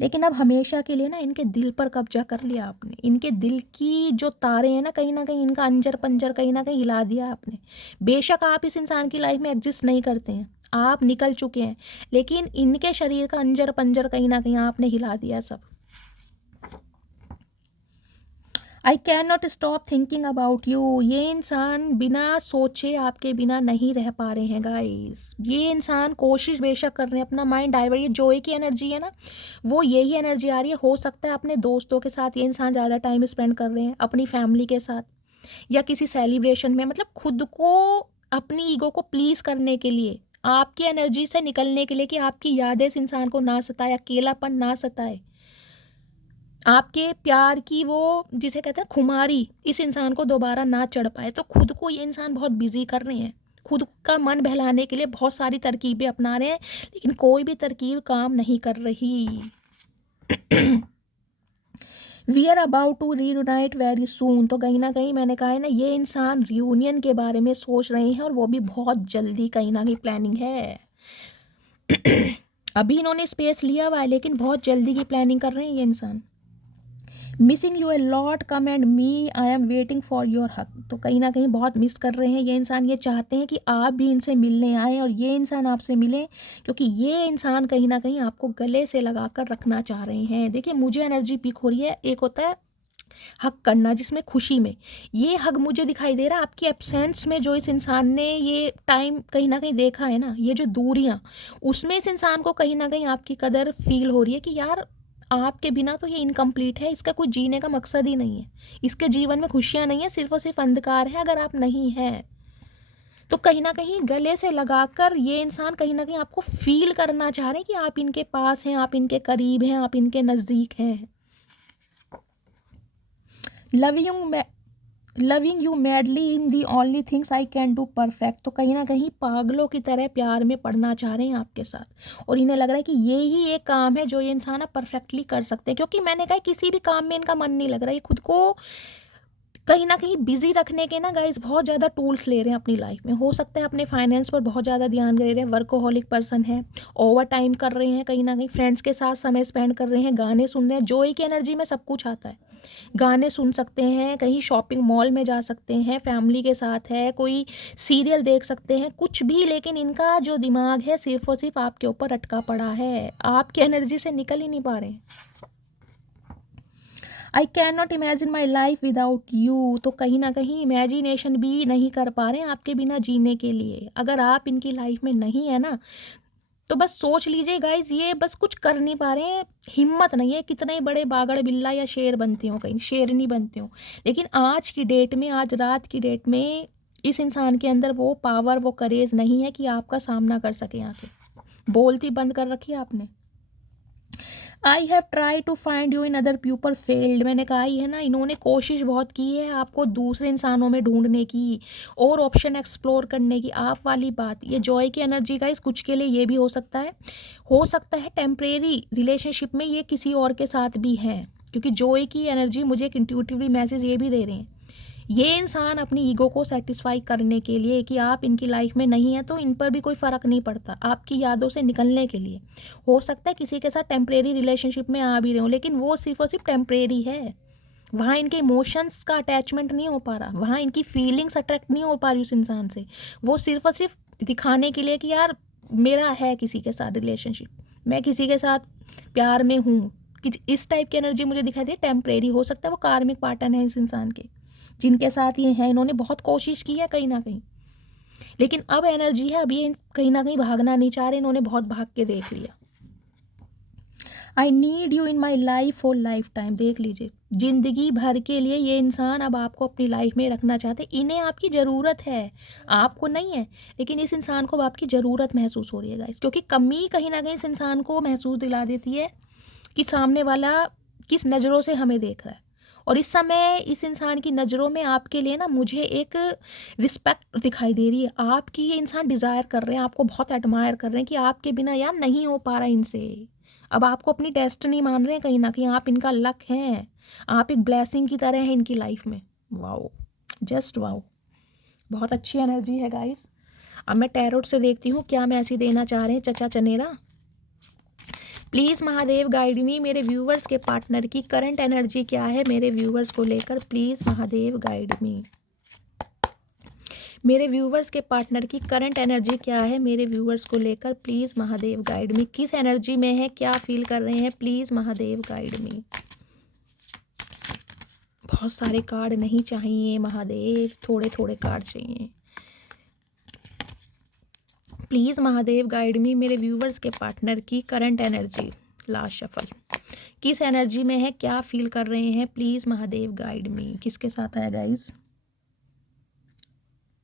लेकिन अब हमेशा के लिए ना इनके दिल पर कब्जा कर लिया आपने। इनके दिल की जो तारे हैं ना कहीं इनका अंजर पंजर कहीं ना कहीं हिला दिया आपने। बेशक आप इस इंसान की लाइफ में एग्जिस्ट नहीं करते हैं, आप निकल चुके हैं, लेकिन इनके शरीर का अंजर पंजर कहीं ना कहीं आपने हिला दिया सब। I can not stop thinking about you. ये इंसान बिना सोचे आपके बिना नहीं रह पा रहे हैं गाइस। ये इंसान कोशिश बेशक कर रहे हैं, अपना माइंड डाइवर्ट, ये जोए की एनर्जी है ना, वो यही एनर्जी आ रही है। हो सकता है अपने दोस्तों के साथ ये इंसान ज़्यादा टाइम स्पेंड कर रहे हैं, अपनी फैमिली के साथ या किसी सेलिब्रेशन में, मतलब खुद को, अपनी ईगो को प्लीज़ करने के लिए, आपकी एनर्जी से निकलने के लिए कि आपकी यादें इस इंसान को ना सताए, अकेलापन ना सताए, आपके प्यार की वो जिसे कहते हैं खुमारी इस इंसान को दोबारा ना चढ़ पाए। तो खुद को ये इंसान बहुत बिजी कर रहे हैं, खुद का मन बहलाने के लिए बहुत सारी तरकीबें अपना रहे हैं, लेकिन कोई भी तरकीब काम नहीं कर रही। We are about to reunite very soon. तो कहीं ना कहीं मैंने कहा है ना, ये इंसान रियूनियन के बारे में सोच रहे हैं, और वो भी बहुत जल्दी कहीं ना कहीं प्लानिंग है। अभी इन्होंने स्पेस लिया हुआ है, लेकिन बहुत जल्दी की प्लानिंग कर रहे हैं ये इंसान। Missing U a lot, come and me, I am waiting for your हक। तो कहीं ना कहीं बहुत मिस कर रहे हैं ये इंसान। ये चाहते हैं कि आप भी इनसे मिलने आए और ये इंसान आपसे मिले, क्योंकि ये इंसान कहीं ना कहीं आपको गले से लगा कर रखना चाह रहे हैं। देखिए, मुझे एनर्जी पिक हो रही है। एक होता है हक करना, जिसमें खुशी में, ये हक मुझे दिखाई दे रहा है आपकी एब्सेंस में। जो इस इंसान ने ये टाइम कहीं ना कहीं देखा है ना, ये जो दूरियां, उसमें इस इंसान को कहीं ना कहीं आपकी कदर फील हो रही है कि यार आपके बिना तो ये इनकम्प्लीट है, इसका कोई जीने का मकसद ही नहीं है, इसके जीवन में खुशियां नहीं है, सिर्फ और सिर्फ अंधकार है अगर आप नहीं हैं। तो कहीं ना कहीं गले से लगाकर ये इंसान कहीं ना कहीं आपको फील करना चाह रहे हैं कि आप इनके पास हैं, आप इनके करीब हैं, आप इनके नज़दीक हैं। Loving you madly in the only things I can do perfect. तो कहीं ना कहीं पागलों की तरह प्यार में पड़ना चाह रहे हैं आपके साथ, और इन्हें लग रहा है कि ये ही एक काम है जो ये इंसान अब परफेक्टली कर सकते हैं। क्योंकि मैंने कहा किसी भी काम में इनका मन नहीं लग रहा है, ये खुद को कहीं ना कहीं बिजी रखने के ना गाइस बहुत ज़्यादा टूल्स ले रहे हैं अपनी लाइफ में। हो सकता है अपने फाइनेंस पर बहुत ज़्यादा ध्यान दे रहे हैं, वर्कोहॉलिक पर्सन है, ओवर टाइम कर रहे हैं, कहीं ना कहीं फ्रेंड्स के साथ समय स्पेंड कर रहे हैं, गाने सुन रहे हैं। जोई की एनर्जी में सब कुछ आता है, गाने सुन सकते हैं, कहीं शॉपिंग मॉल में जा सकते हैं, फैमिली के साथ है, कोई सीरियल देख सकते हैं, कुछ भी। लेकिन इनका जो दिमाग है सिर्फ और सिर्फ आपके ऊपर अटका पड़ा है, आपकी एनर्जी से निकल ही नहीं पा रहे हैं। I can not imagine my life without you. तो कहीं ना कहीं इमेजिनेशन भी नहीं कर पा रहे हैं आपके बिना जीने के लिए। अगर आप इनकी लाइफ में नहीं है ना, तो बस सोच लीजिए गाइज, ये बस कुछ कर नहीं पा रहे हैं, हिम्मत नहीं है। कितने ही बड़े बागड़ बिल्ला या शेर बनते हो, कहीं शेरनी बनते हो, लेकिन आज की डेट में, आज रात की डेट में इस इंसान के अंदर वो पावर, वो करेज नहीं है कि आपका सामना कर सके। आके बोलती बंद कर रखी है आपने। I have try to find you in other people failed. मैंने कहा ही है ना, इन्होंने कोशिश बहुत की है आपको दूसरे इंसानों में ढूंढने की और ऑप्शन एक्सप्लोर करने की। आप वाली बात, ये जॉय की एनर्जी का इस कुछ के लिए ये भी हो सकता है टेम्परेरी रिलेशनशिप में ये किसी और के साथ भी है, क्योंकि जॉय की एनर्जी मुझे एक इंट्यूटिवली मैसेज ये भी दे रहे हैं। ये इंसान अपनी ईगो को सेटिस्फाई करने के लिए कि आप इनकी लाइफ में नहीं है तो इन पर भी कोई फ़र्क नहीं पड़ता, आपकी यादों से निकलने के लिए। हो सकता है किसी के साथ टेम्परेरी रिलेशनशिप में आ भी रहे हो, लेकिन वो सिर्फ और सिर्फ टेम्परेरी है। वहाँ इनके इमोशंस का अटैचमेंट नहीं हो पा रहा, वहाँ इनकी फीलिंग्स अट्रैक्ट नहीं हो पा रही उस इंसान से। वो सिर्फ और सिर्फ दिखाने के लिए कि यार मेरा है किसी के साथ रिलेशनशिप, मैं किसी के साथ प्यार में हूँ, कि इस टाइप की एनर्जी मुझे दिखाई दे। टेम्परेरी हो सकता है वो कार्मिक पार्टनर है इस इंसान के, जिनके साथ ये हैं। इन्होंने बहुत कोशिश की है कहीं ना कहीं, लेकिन अब एनर्जी है, अब ये कहीं ना कहीं भागना नहीं चाह रहे, इन्होंने बहुत भाग के देख लिया। I need you in my life for life time. देख लीजिए, जिंदगी भर के लिए ये इंसान अब आपको अपनी लाइफ में रखना चाहते। इन्हें आपकी ज़रूरत है, आपको नहीं है, लेकिन इस इंसान को अब आपकी ज़रूरत महसूस हो रही है गाइस, क्योंकि कमी कहीं ना कहीं इस इंसान को महसूस दिला देती है कि सामने वाला किस नज़रों से हमें देख रहा है। और इस समय इस इंसान की नज़रों में आपके लिए ना मुझे एक रिस्पेक्ट दिखाई दे रही है। आपकी ये इंसान डिज़ायर कर रहे हैं, आपको बहुत एडमायर कर रहे हैं कि आपके बिना यार नहीं हो पा रहा इनसे। अब आपको अपनी डेस्टिनी मान रहे हैं कहीं ना कहीं, आप इनका लक हैं, आप एक ब्लेसिंग की तरह हैं इनकी लाइफ में। वाओ, जस्ट वाओ, बहुत अच्छी एनर्जी है गाइस। अब मैं टैरोट से देखती हूँ क्या मैसेज देना चाह रहे हैं चचा चनेरा। प्लीज़ महादेव गाइड मी, मेरे व्यूवर्स के पार्टनर की करंट एनर्जी क्या है मेरे व्यूवर्स को लेकर। प्लीज़ महादेव गाइड मी, मेरे व्यूवर्स के पार्टनर की करंट एनर्जी क्या है मेरे व्यूवर्स को लेकर। प्लीज़ महादेव गाइड मी, किस एनर्जी में है, क्या फील कर रहे हैं, प्लीज़ महादेव गाइड मी। बहुत सारे कार्ड नहीं चाहिए महादेव, थोड़े थोड़े कार्ड चाहिए। प्लीज़ महादेव गाइड मी, मेरे व्यूवर्स के पार्टनर की करंट एनर्जी। लास्ट शफल, किस एनर्जी में है, क्या फील कर रहे हैं, प्लीज़ महादेव गाइड मी। किसके साथ आया गाइस,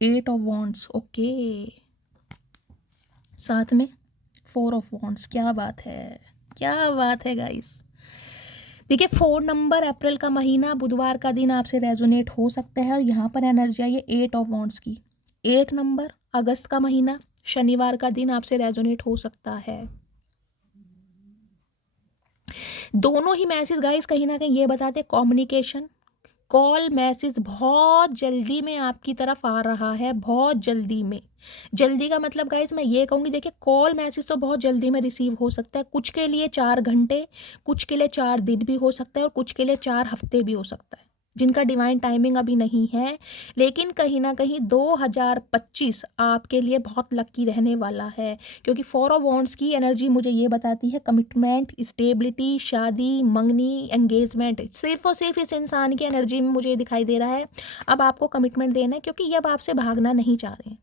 8 ऑफ वॉन्ड्स, ओके, साथ में 4 ऑफ वॉन्ड्स। क्या बात है, क्या बात है गाइस। देखिए 4 नंबर अप्रैल का महीना, बुधवार का दिन आपसे रेजोनेट हो सकता है, और यहाँ पर एनर्जी आई है 8 ऑफ वॉन्ड्स की। 8 नंबर अगस्त का महीना, शनिवार का दिन आपसे रेजोनेट हो सकता है। दोनों ही मैसेज गाइस कहीं ना कहीं ये बताते हैं कम्युनिकेशन, कॉल मैसेज बहुत जल्दी में आपकी तरफ आ रहा है, बहुत जल्दी में। जल्दी का मतलब गाइस मैं ये कहूँगी, देखिए कॉल मैसेज तो बहुत जल्दी में रिसीव हो सकता है, कुछ के लिए 4 घंटे, कुछ के लिए 4 दिन भी हो सकता है, और कुछ के लिए 4 हफ्ते भी हो सकता है, जिनका डिवाइन टाइमिंग अभी नहीं है। लेकिन कहीं ना कहीं 2025 आपके लिए बहुत लकी रहने वाला है, क्योंकि 4 ऑफ वॉन्ड्स की एनर्जी मुझे ये बताती है कमिटमेंट, स्टेबिलिटी, शादी, मंगनी, एंगेजमेंट। सिर्फ और सिर्फ इस इंसान की एनर्जी में मुझे दिखाई दे रहा है अब आपको कमिटमेंट देना है, क्योंकि ये अब आपसे भागना नहीं चाह रहे हैं।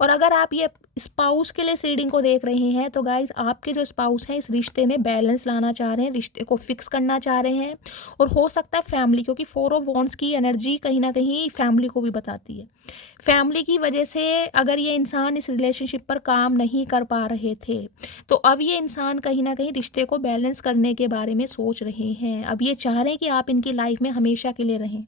और अगर आप ये स्पाउस के लिए इस रीडिंग को देख रहे हैं तो गाइस आपके जो स्पाउस हैं इस रिश्ते में बैलेंस लाना चाह रहे हैं, रिश्ते को फिक्स करना चाह रहे हैं। और हो सकता है फैमिली, क्योंकि 4 ऑफ वॉन्ड्स की एनर्जी कहीं ना कहीं फैमिली को भी बताती है। फैमिली की वजह से अगर ये इंसान इस रिलेशनशिप पर काम नहीं कर पा रहे थे, तो अब ये इंसान कहीं ना कहीं रिश्ते को बैलेंस करने के बारे में सोच रहे हैं। अब ये चाह रहे हैं कि आप इनकी लाइफ में हमेशा के लिए रहें।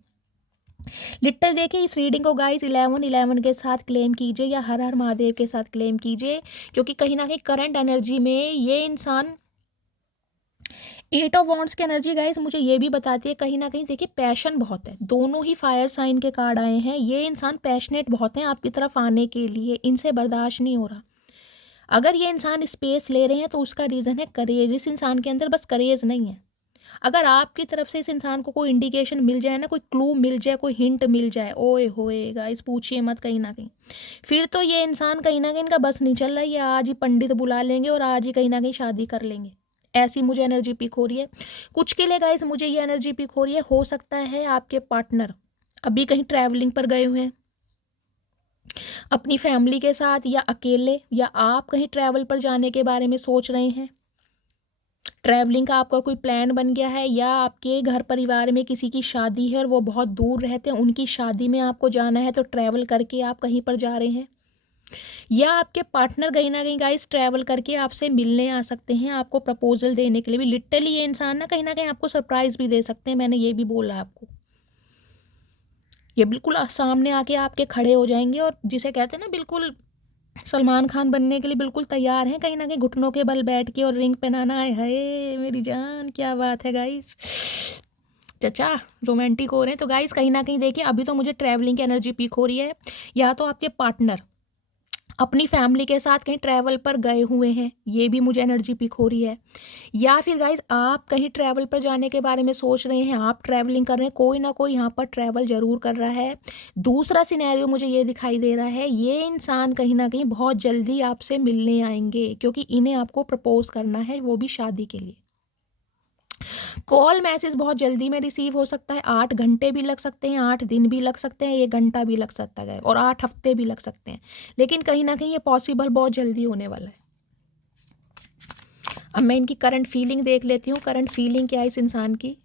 लिटल देखिए इस रीडिंग को गाइस 1111 के साथ क्लेम कीजिए, या हर हर महादेव के साथ क्लेम कीजिए, क्योंकि कहीं ना कहीं करंट एनर्जी में ये इंसान 8 ऑफ वॉन्ड्स की एनर्जी गाइस मुझे ये भी बताती है कहीं ना कहीं, देखिए पैशन बहुत है, दोनों ही फायर साइन के कार्ड आए हैं। ये इंसान पैशनेट बहुत हैं आपकी तरफ आने के लिए, इनसे बर्दाश्त नहीं हो रहा। अगर ये इंसान स्पेस ले रहे हैं तो उसका रीज़न है करेज। इस इंसान के अंदर बस करेज नहीं है। अगर आपकी तरफ से इस इंसान को कोई इंडिकेशन मिल जाए ना, कोई क्लू मिल जाए, कोई हिंट मिल जाए, ओए होएगा इस पूछिए मत कहीं ना कहीं, फिर तो ये इंसान कहीं ना कहीं इनका बस नहीं चल रहा है, ये आज ही पंडित बुला लेंगे और आज ही कहीं ना कहीं शादी कर लेंगे। ऐसी मुझे एनर्जी पिक हो रही है। कुछ के लिए गाइस मुझे ये एनर्जी पिक हो रही है, हो सकता है आपके पार्टनर अभी कहीं ट्रैवलिंग पर गए हुए हैं अपनी फैमिली के साथ, या अकेले, या आप कहीं ट्रैवल पर जाने के बारे में सोच रहे हैं। ट्रैवलिंग का आपका कोई प्लान बन गया है, या आपके घर परिवार में किसी की शादी है और वो बहुत दूर रहते हैं, उनकी शादी में आपको जाना है तो ट्रैवल करके आप कहीं पर जा रहे हैं। या आपके पार्टनर कहीं ना कहीं गाइस ट्रैवल करके आपसे मिलने आ सकते हैं, आपको प्रपोजल देने के लिए भी। लिटरली ये इंसान ना कहीं आपको सरप्राइज भी दे सकते हैं, मैंने ये भी बोला आपको। ये बिल्कुल सामने आके आपके खड़े हो जाएंगे और जिसे कहते हैं ना बिल्कुल सलमान खान बनने के लिए बिल्कुल तैयार हैं, कहीं ना कहीं घुटनों के बल बैठ के, और रिंग पहनाना है। हाय मेरी जान, क्या बात है गाइस, चचा रोमांटिक हो रहे हैं। तो गाइस कहीं ना कहीं देखिए, अभी तो मुझे ट्रैवलिंग की एनर्जी पीक हो रही है। या तो आपके पार्टनर अपनी फैमिली के साथ कहीं ट्रैवल पर गए हुए हैं, ये भी मुझे एनर्जी पिक हो रही है। या फिर गाइस आप कहीं ट्रैवल पर जाने के बारे में सोच रहे हैं, आप ट्रैवलिंग कर रहे हैं, कोई ना कोई यहाँ पर ट्रैवल जरूर कर रहा है। दूसरा सिनेरियो मुझे ये दिखाई दे रहा है, ये इंसान कहीं ना कहीं बहुत जल्दी आपसे मिलने आएंगे, क्योंकि इन्हें आपको प्रपोज करना है, वो भी शादी के लिए। कॉल मैसेज बहुत जल्दी में रिसीव हो सकता है, 8 घंटे भी लग सकते हैं, 8 दिन भी लग सकते हैं, 1 घंटा भी लग सकता है, और 8 हफ्ते भी लग सकते हैं। लेकिन कहीं ना कहीं ये पॉसिबल बहुत जल्दी होने वाला है। अब मैं इनकी करंट फीलिंग देख लेती हूँ, करंट फीलिंग क्या है इस इंसान की।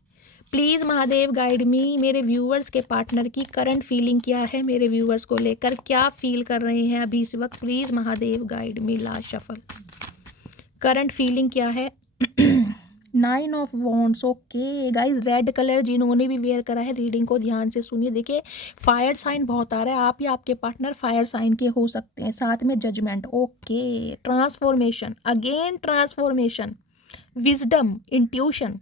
प्लीज़ महादेव गाइड मी, मेरे व्यूअर्स के पार्टनर की करंट फीलिंग क्या है, मेरे व्यूअर्स को लेकर क्या फील कर रहे हैं अभी इस वक्त। Please Mahadev guide me, last shuffle. Current feeling क्या है। 9 of wands. Okay guys, red colour जिन्होंने भी वेयर करा है, रीडिंग को ध्यान से सुनिए। देखिए फायर साइन बहुत आ रहा है, आप या आपके पार्टनर फायर साइन के हो सकते हैं। साथ में judgement. Okay, transformation, again transformation, wisdom, intuition.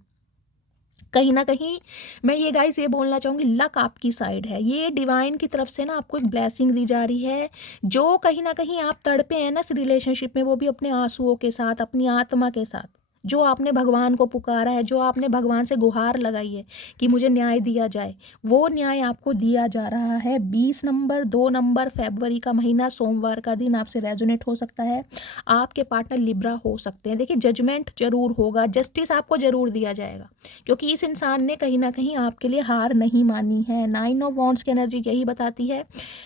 कहीं ना कहीं मैं ये गाइस ये बोलना चाहूँगी, लक आपकी साइड है। ये डिवाइन की तरफ से ना आपको एक ब्लेसिंग दी जा रही है। जो कहीं ना कहीं आप तड़पे हैं ना इस रिलेशनशिप में, वो भी अपने आंसुओं के साथ, अपनी आत्मा के साथ। जो आपने भगवान को पुकारा है, जो आपने भगवान से गुहार लगाई है कि मुझे न्याय दिया जाए, वो न्याय आपको दिया जा रहा है। 20 नंबर 2 नंबर फरवरी का महीना, सोमवार का दिन आपसे रेजोनेट हो सकता है। आपके पार्टनर लिब्रा हो सकते हैं। देखिए जजमेंट जरूर होगा, जस्टिस आपको जरूर दिया जाएगा, क्योंकि इस इंसान ने कहीं ना कहीं आपके लिए हार नहीं मानी है। 9 ऑफ वॉन्ड्स की एनर्जी यही बताती है।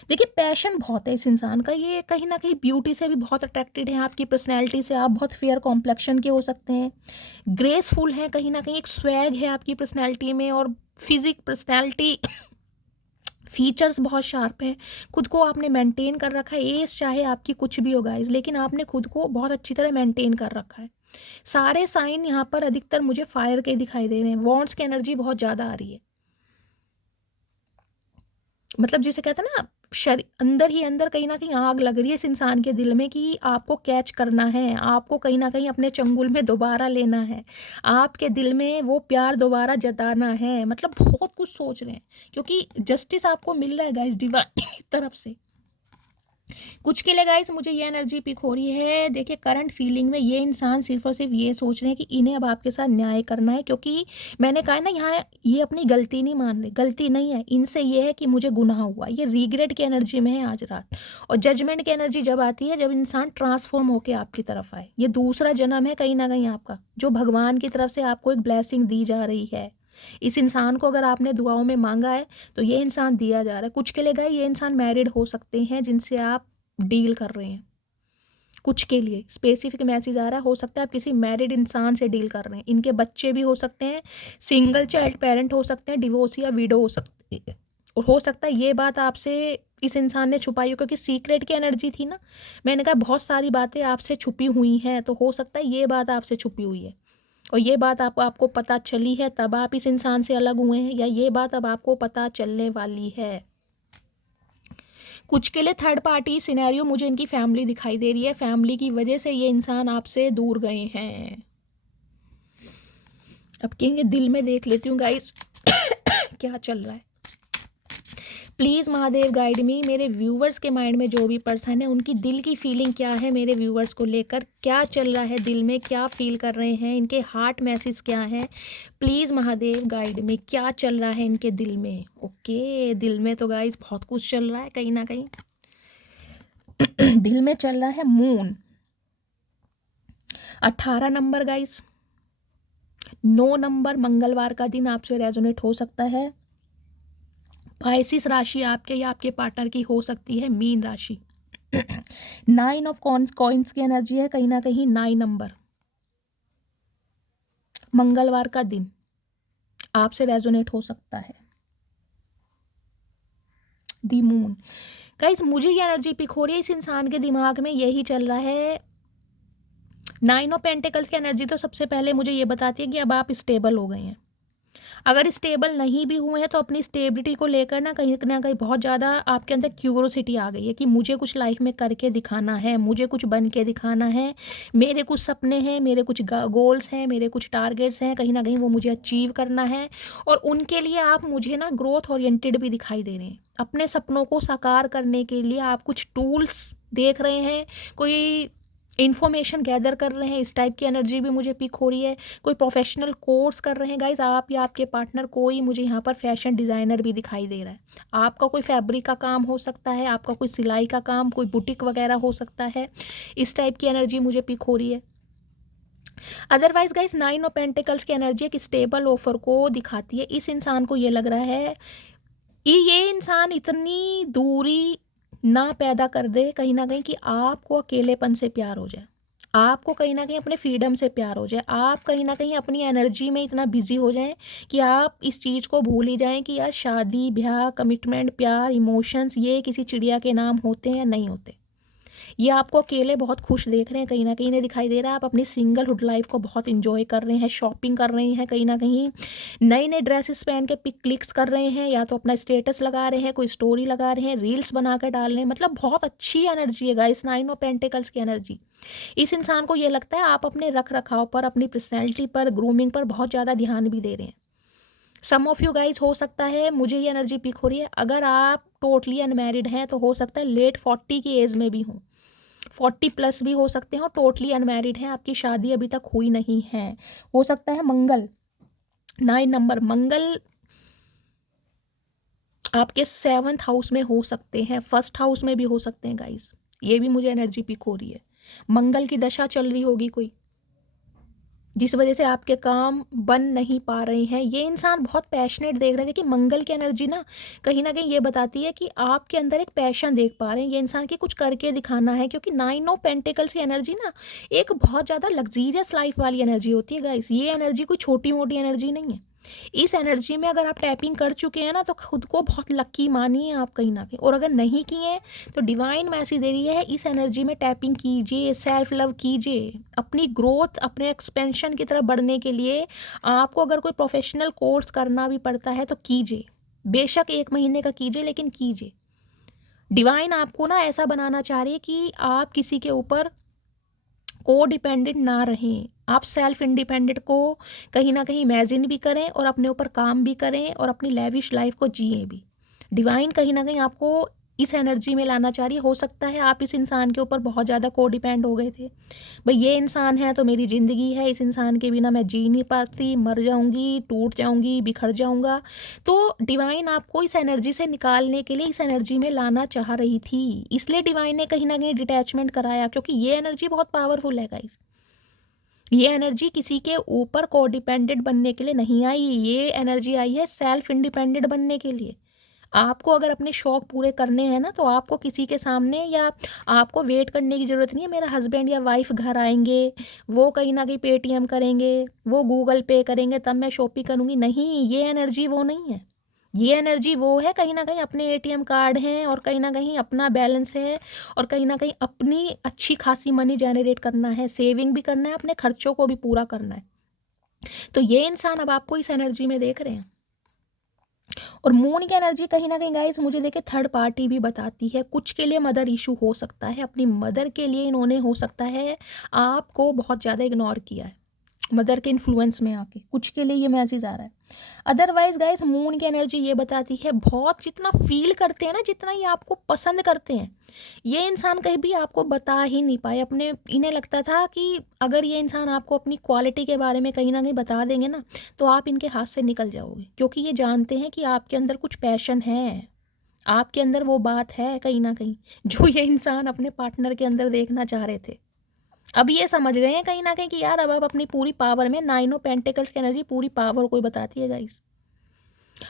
देखिए पैशन बहुत है इस इंसान का, ये कहीं ना कहीं ब्यूटी से भी बहुत अट्रैक्टेड है, आपकी पर्सनैलिटी से। आप बहुत फेयर कॉम्प्लेक्शन के हो सकते हैं, ग्रेसफुल हैं, कहीं ना कहीं एक स्वैग है आपकी पर्सनैलिटी में, और फिजिक पर्सनैलिटी फीचर्स बहुत शार्प हैं। खुद को आपने मेंटेन कर रखा है। एज चाहे आपकी कुछ भी हो गाइस, लेकिन आपने खुद को बहुत अच्छी तरह मेंटेन कर रखा है। सारे साइन यहाँ पर अधिकतर मुझे फायर के दिखाई दे रहे हैं। वॉन्ड्स की एनर्जी बहुत ज़्यादा आ रही है, मतलब जिसे कहते हैं ना अंदर ही अंदर कहीं ना कहीं आग लग रही है इस इंसान के दिल में कि आपको कैच करना है, आपको कहीं ना कहीं अपने चंगुल में दोबारा लेना है, आपके दिल में वो प्यार दोबारा जताना है। मतलब बहुत कुछ सोच रहे हैं, क्योंकि जस्टिस आपको मिल रहा है गाइस डिवाइन की तरफ से। कुछ के लिए गाइस मुझे ये एनर्जी पिक हो रही है। देखिए करंट फीलिंग में ये इंसान सिर्फ और सिर्फ ये सोच रहे हैं कि इन्हें अब आपके साथ न्याय करना है, क्योंकि मैंने कहा ना यहाँ ये अपनी गलती नहीं मान रहे, गलती नहीं है इनसे, ये है कि मुझे गुनाह हुआ। ये रिग्रेट की एनर्जी में है आज रात। और जजमेंट की एनर्जी जब आती है, जब इंसान ट्रांसफॉर्म होकर आपकी तरफ आए। ये दूसरा जन्म है कहीं ना कहीं आपका, जो भगवान की तरफ से आपको एक ब्लेसिंग दी जा रही है। इस इंसान को अगर आपने दुआओं में मांगा है तो ये इंसान दिया जा रहा है। कुछ के लिए गए ये इंसान मैरिड हो सकते हैं जिनसे आप डील कर रहे हैं। कुछ के लिए स्पेसिफिक मैसेज आ रहा है, हो सकता है आप किसी मैरिड इंसान से डील कर रहे हैं। इनके बच्चे भी हो सकते हैं, सिंगल चाइल्ड पेरेंट हो सकते हैं, डिवोर्स या विडो हो सकते हैं। और हो सकता है ये बात आपसे इस इंसान ने छुपाई हो, क्योंकि सीक्रेट की एनर्जी थी ना। मैंने कहा बहुत सारी बातें आपसे छुपी हुई हैं, तो हो सकता है ये बात आपसे छुपी हुई है और ये बात आपको पता चली है, तब आप इस इंसान से अलग हुए हैं, या ये बात अब आपको पता चलने वाली है। कुछ के लिए थर्ड पार्टी सिनेरियो मुझे इनकी फैमिली दिखाई दे रही है। फैमिली की वजह से ये इंसान आपसे दूर गए हैं। अब कहेंगे दिल में देख लेती हूँ गाइस क्या चल रहा है। प्लीज़ महादेव गाइड मी, मेरे व्यूवर्स के माइंड में जो भी पर्सन है उनकी दिल की फीलिंग क्या है मेरे व्यूवर्स को लेकर, क्या चल रहा है दिल में, क्या फील कर रहे हैं, इनके हार्ट मैसेज क्या है। प्लीज़ महादेव गाइड मी, क्या चल रहा है इनके दिल में। ओके, दिल में तो गाइस बहुत कुछ चल रहा है कहीं ना कहीं। दिल में चल रहा है मून, 18 नंबर गाइस, 9 नंबर मंगलवार का दिन आपसे रेजोनेट हो सकता है। पाइसिस राशि आपके या आपके पार्टनर की हो सकती है मीन राशि। 9 ऑफ कॉइंस की एनर्जी है, कहीं ना कहीं 9 नंबर मंगलवार का दिन आपसे रेजोनेट हो सकता है। दी मून गाइस, मुझे ये एनर्जी पिक हो रही है, इस इंसान के दिमाग में यही चल रहा है। 9 ऑफ पेंटिकल्स की एनर्जी तो सबसे पहले मुझे ये बताती है कि अब आप स्टेबल हो गए हैं। अगर स्टेबल नहीं भी हुए हैं तो अपनी स्टेबिलिटी को लेकर ना कहीं बहुत ज़्यादा आपके अंदर क्यूरोसिटी आ गई है कि मुझे कुछ लाइफ में करके दिखाना है, मुझे कुछ बन के दिखाना है, मेरे कुछ सपने हैं, मेरे कुछ गोल्स हैं, मेरे कुछ टारगेट्स हैं, कहीं ना कहीं वो मुझे अचीव करना है। और उनके लिए आप मुझे ना ग्रोथ ओरिएंटेड भी दिखाई दे रहे हैं। अपने सपनों को साकार करने के लिए आप कुछ टूल्स देख रहे हैं, कोई इन्फॉर्मेशन गैदर कर रहे हैं, इस टाइप की एनर्जी भी मुझे पिक हो रही है। कोई प्रोफेशनल कोर्स कर रहे हैं गाइज आप या आपके पार्टनर, कोई मुझे यहाँ पर फैशन डिज़ाइनर भी दिखाई दे रहा है। आपका कोई फैब्रिक का काम हो सकता है, आपका कोई सिलाई का काम, कोई बुटीक वगैरह हो सकता है। इस टाइप की एनर्जी मुझे पिक हो रही है। अदरवाइज गाइज 9 ऑफ पेंटिकल्स की एनर्जी एक स्टेबल ऑफर को दिखाती है। इस इंसान को ये लग रहा है ये इंसान इतनी दूरी ना पैदा कर दे कहीं ना कहीं कि आपको अकेलेपन से प्यार हो जाए, आपको कहीं ना कहीं अपने फ्रीडम से प्यार हो जाए, आप कहीं ना कहीं अपनी एनर्जी में इतना बिजी हो जाएं कि आप इस चीज़ को भूल ही जाएं कि यार शादी ब्याह कमिटमेंट प्यार इमोशंस ये किसी चिड़िया के नाम होते हैं या नहीं होते। ये आपको अकेले बहुत खुश देख रहे हैं, कहीं ना कहीं इन्हें दिखाई दे रहा है आप अपनी सिंगलहुड लाइफ को बहुत इंजॉय कर रहे हैं, शॉपिंग कर रहे हैं, कहीं ना कहीं नए नए ड्रेसेस पहन के पिक क्लिक्स कर रहे हैं, या तो अपना स्टेटस लगा रहे हैं, कोई स्टोरी लगा रहे हैं, रील्स बना कर डाल रहे हैं। मतलब बहुत अच्छी एनर्जी है गाइस 9 ऑफ पेंटिकल्स की एनर्जी। इस इंसान को ये लगता है आप अपने रख रखाव पर, अपनी पर्सनैलिटी पर, ग्रूमिंग पर बहुत ज़्यादा ध्यान भी दे रहे हैं। सम ऑफ यू गाइज हो सकता है, मुझे ये एनर्जी पिक हो रही है, अगर आप टोटली अनमैरिड हैं तो हो सकता है लेट 40 की एज में भी हों, 40 प्लस भी हो सकते हैं और टोटली अनमैरिड हैं, आपकी शादी अभी तक हुई नहीं है। हो सकता है मंगल 9 नंबर मंगल आपके 7th हाउस में हो सकते हैं, 1st हाउस में भी हो सकते हैं गाइस। ये भी मुझे एनर्जी पिक हो रही है। मंगल की दशा चल रही होगी कोई, जिस वजह से आपके काम बन नहीं पा रहे हैं। ये इंसान बहुत पैशनेट देख रहे हैं। देखिए मंगल की एनर्जी ना कहीं ये बताती है कि आपके अंदर एक पैशन देख पा रहे हैं, ये इंसान की कुछ करके दिखाना है, क्योंकि 9 ऑफ पेंटिकल्स की एनर्जी ना एक बहुत ज़्यादा लग्जीरियस लाइफ वाली एनर्जी होती है गाइस। ये एनर्जी कोई छोटी मोटी एनर्जी नहीं है। इस एनर्जी में अगर आप टैपिंग कर चुके हैं ना तो खुद को बहुत लक्की मानिए आप कहीं ना कहीं, और अगर नहीं किए हैं तो डिवाइन मैसेज दे रही है इस एनर्जी में टैपिंग कीजिए, सेल्फ लव कीजिए, अपनी ग्रोथ अपने एक्सपेंशन की तरफ बढ़ने के लिए आपको अगर कोई प्रोफेशनल कोर्स करना भी पड़ता है तो कीजिए, बेशक 1 महीने का कीजिए लेकिन कीजिए। डिवाइन आपको ना ऐसा बनाना चाह रही है कि आप किसी के ऊपर को डिपेंडेंट ना रहें, आप सेल्फ इंडिपेंडेंट को कहीं ना कहीं इमेजिन भी करें और अपने ऊपर काम भी करें और अपनी लेविश लाइफ को जिए भी। डिवाइन कहीं ना कहीं आपको इस एनर्जी में लाना चाह रही है। हो सकता है आप इस इंसान के ऊपर बहुत ज़्यादा को डिपेंड हो गए थे, भाई ये इंसान है तो मेरी ज़िंदगी है, इस इंसान के बिना मैं जी नहीं पाती, मर जाऊंगी, टूट जाऊंगी, बिखर जाऊंगा। तो डिवाइन आपको इस एनर्जी से निकालने के लिए इस एनर्जी में लाना चाह रही थी, इसलिए डिवाइन ने कहीं ना कहीं डिटैचमेंट कराया, क्योंकि ये एनर्जी बहुत पावरफुल है गाइस। ये एनर्जी किसी के ऊपर को डिपेंडेंट बनने के लिए नहीं आई, ये एनर्जी आई है सेल्फ इंडिपेंडेंट बनने के लिए। आपको अगर अपने शौक पूरे करने हैं ना तो आपको किसी के सामने या आपको वेट करने की ज़रूरत नहीं है मेरा हस्बैंड या वाइफ घर आएंगे, वो कहीं ना कहीं पेटीएम करेंगे, वो गूगल पे करेंगे तब मैं शॉपिंग करूँगी। नहीं, ये एनर्जी वो नहीं है। ये एनर्जी वो है कहीं ना कहीं अपने एटीएम कार्ड हैं और कहीं ना कहीं अपना बैलेंस है और कहीं ना कहीं अपनी अच्छी खासी मनी जनरेट करना है, सेविंग भी करना है, अपने खर्चों को भी पूरा करना है। तो ये इंसान अब आपको इस एनर्जी में देख रहे हैं। और मून की एनर्जी कहीं ना कहीं गाइस मुझे देखे थर्ड पार्टी भी बताती है, कुछ के लिए मदर इशू हो सकता है, अपनी मदर के लिए इन्होंने हो सकता है आपको बहुत ज़्यादा इग्नोर किया है, मदर के इन्फ्लुएंस में आके कुछ के लिए ये मैसेज आ रहा है। अदरवाइज गाइस मून की एनर्जी ये बताती है बहुत जितना फील करते हैं ना, जितना ये आपको पसंद करते हैं, ये इंसान कहीं भी आपको बता ही नहीं पाए अपने। इन्हें लगता था कि अगर ये इंसान आपको अपनी क्वालिटी के बारे में कहीं ना कहीं बता देंगे ना तो आप इनके हाथ से निकल जाओगे, क्योंकि ये जानते हैं कि आपके अंदर कुछ पैशन है, आपके अंदर वो बात है कहीं ना कहीं जो ये इंसान अपने पार्टनर के अंदर देखना चाह रहे थे। अब ये समझ गए हैं कहीं ना कहीं कि यार अब आप अपनी पूरी पावर में, 9 ऑफ पेंटिकल्स की एनर्जी पूरी पावर को ही बताती है गाइस।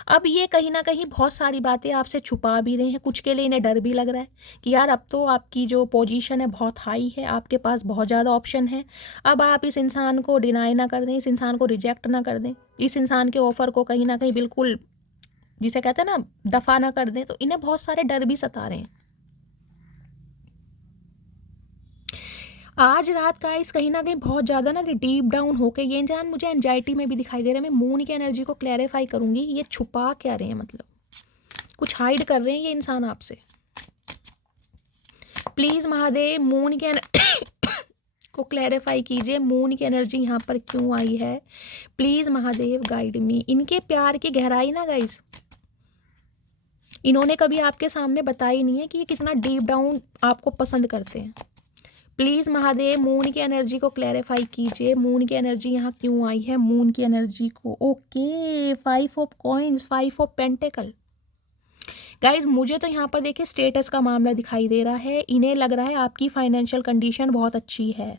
अब ये कहीं ना कहीं बहुत सारी बातें आपसे छुपा भी रहे हैं, कुछ के लिए इन्हें डर भी लग रहा है कि यार अब तो आपकी जो पोजीशन है बहुत हाई है, आपके पास बहुत ज़्यादा ऑप्शन है। अब आप इस इंसान को डिनाई ना कर दें, इस इंसान को रिजेक्ट ना कर दें, इस इंसान के ऑफ़र को कहीं ना कहीं बिल्कुल, जिसे कहते हैं ना, दफ़ा ना कर दें। तो इन्हें बहुत सारे डर भी सता रहे हैं। आज रात का इस कहीं ना कहीं बहुत ज़्यादा ना डीप डाउन होके ये इंसान मुझे एंजाइटी में भी दिखाई दे रहा है। मैं मून की एनर्जी को क्लैरिफाई करूँगी, ये छुपा क्या रहे हैं, मतलब कुछ हाइड कर रहे हैं ये इंसान आपसे। प्लीज़ महादेव मून की को क्लैरिफाई कीजिए, मून की एनर्जी यहाँ पर क्यों आई है। प्लीज़ महादेव गाइड मी। इनके प्यार की गहराई ना गाइस, इन्होंने कभी आपके सामने बताई नहीं है कि ये कितना डीप डाउन आपको पसंद करते हैं। प्लीज़ महादेव मून की एनर्जी को क्लैरिफाई कीजिए, मून की एनर्जी यहाँ क्यों आई है, मून की एनर्जी को। Okay, 5 of coins, 5 of pentacle. Guys मुझे तो यहाँ पर देखिए स्टेटस का मामला दिखाई दे रहा है। इन्हें लग रहा है आपकी फाइनेंशियल कंडीशन बहुत अच्छी है,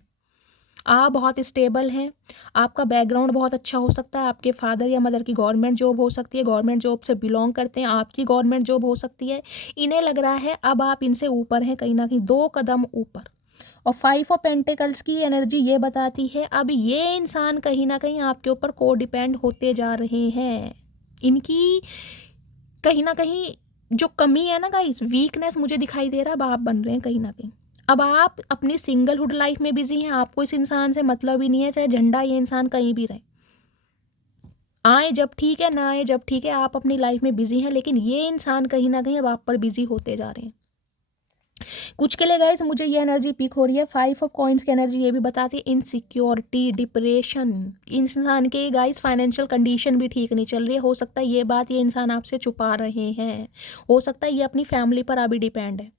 आप बहुत स्टेबल हैं, आपका बैकग्राउंड बहुत अच्छा हो सकता है, आपके फादर या मदर की गवर्नमेंट जॉब हो सकती है, गवर्नमेंट जॉब से बिलोंग करते हैं, आपकी गवर्नमेंट जॉब हो सकती है। इन्हें लग रहा है अब आप इनसे ऊपर हैं, कहीं ना कहीं 2 कदम ऊपर। और 5 ऑफ पेंटिकल्स की एनर्जी ये बताती है अब ये इंसान कहीं ना कहीं आपके ऊपर को डिपेंड होते जा रहे हैं। इनकी कहीं ना कहीं जो कमी है ना गाइस, वीकनेस मुझे दिखाई दे रहा है, अब आप बन रहे हैं कहीं ना कहीं। अब आप अपनी सिंगलहुड लाइफ में बिजी हैं, आपको इस इंसान से मतलब ही नहीं है, चाहे झंडा ये इंसान कहीं भी रहे, आए जब ठीक है, ना आए जब ठीक है, आप अपनी लाइफ में बिजी हैं। लेकिन ये इंसान कहीं ना कहीं अब आप पर बिजी होते जा रहे हैं। कुछ के लिए गाइस मुझे ये एनर्जी पिक हो रही है। 5 ऑफ कॉइन्स की एनर्जी ये भी बताती है इनसिक्योरिटी, डिप्रेशन। इंसान के गाइस फाइनेंशियल कंडीशन भी ठीक नहीं चल रही है। हो सकता है ये बात ये इंसान आपसे छुपा रहे हैं, हो सकता है ये अपनी फैमिली पर अभी डिपेंड है,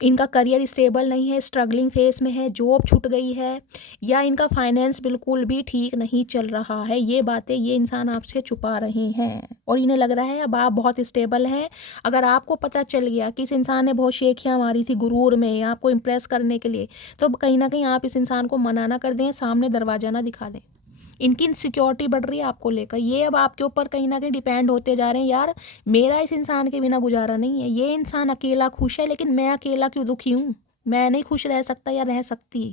इनका करियर स्टेबल नहीं है, स्ट्रगलिंग फेस में है, जॉब छूट गई है, या इनका फाइनेंस बिल्कुल भी ठीक नहीं चल रहा है। ये बातें ये इंसान आपसे छुपा रहे हैं और इन्हें लग रहा है अब आप बहुत स्टेबल हैं। अगर आपको पता चल गया कि इस इंसान ने बहुत शेखियाँ मारी थी गुरूर में आपको इम्प्रेस करने के लिए, तो कहीं ना कहीं आप इस इंसान को मना ना कर दें, सामने दरवाजा ना दिखा दें। इनकी इनसिक्योरिटी बढ़ रही है आपको लेकर, ये अब आपके ऊपर कहीं ना कहीं डिपेंड होते जा रहे हैं। यार मेरा इस इंसान के बिना गुजारा नहीं है, ये इंसान अकेला खुश है, लेकिन मैं अकेला क्यों दुखी हूँ, मैं नहीं खुश रह सकता या रह सकती।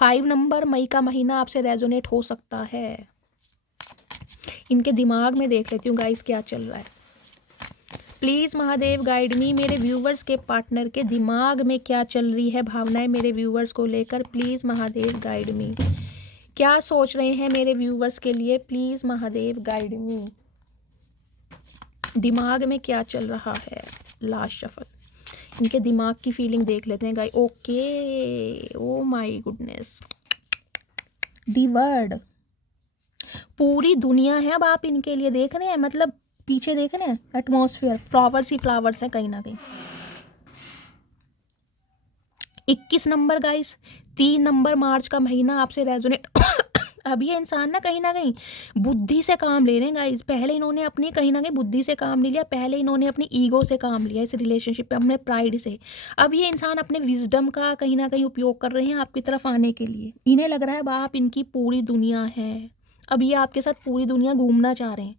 5 नंबर मई का महीना आपसे रेजोनेट हो सकता है। इनके दिमाग में देख लेती हूँ गाइस क्या चल रहा है। प्लीज़ महादेव गाइड मी, मेरे व्यूवर्स के पार्टनर के दिमाग में क्या चल रही है भावनाएं मेरे व्यूवर्स को लेकर। प्लीज़ महादेव गाइड मी, क्या सोच रहे हैं मेरे व्यूवर्स के लिए। प्लीज़ महादेव गाइड मी, दिमाग में क्या चल रहा है। लास्ट शफल, इनके दिमाग की फीलिंग देख लेते हैं guys. Okay, oh my goodness, the word, पूरी दुनिया है अब आप इनके लिए देख रहे हैं, मतलब पीछे देख रहे हैं एटमॉस्फेयर, फ्लावर्स ही फ्लावर्स हैं कहीं ना कहीं। 21 नंबर गाइस, 3 नंबर मार्च का महीना आपसे रेजोनेट अब ये इंसान ना कहीं बुद्धि से काम ले रहे हैं गाइस। पहले इन्होंने अपनी कहीं ना कहीं बुद्धि से काम नहीं लिया, पहले इन्होंने अपनी ईगो से काम लिया इस रिलेशनशिप पे, अपने प्राइड से। अब ये इंसान अपने विजडम का कहीं ना कहीं उपयोग कर रहे हैं आपकी तरफ आने के लिए। इन्हें लग रहा है अब आप इनकी पूरी दुनिया है, अब ये आपके साथ पूरी दुनिया घूमना चाह रहे हैं।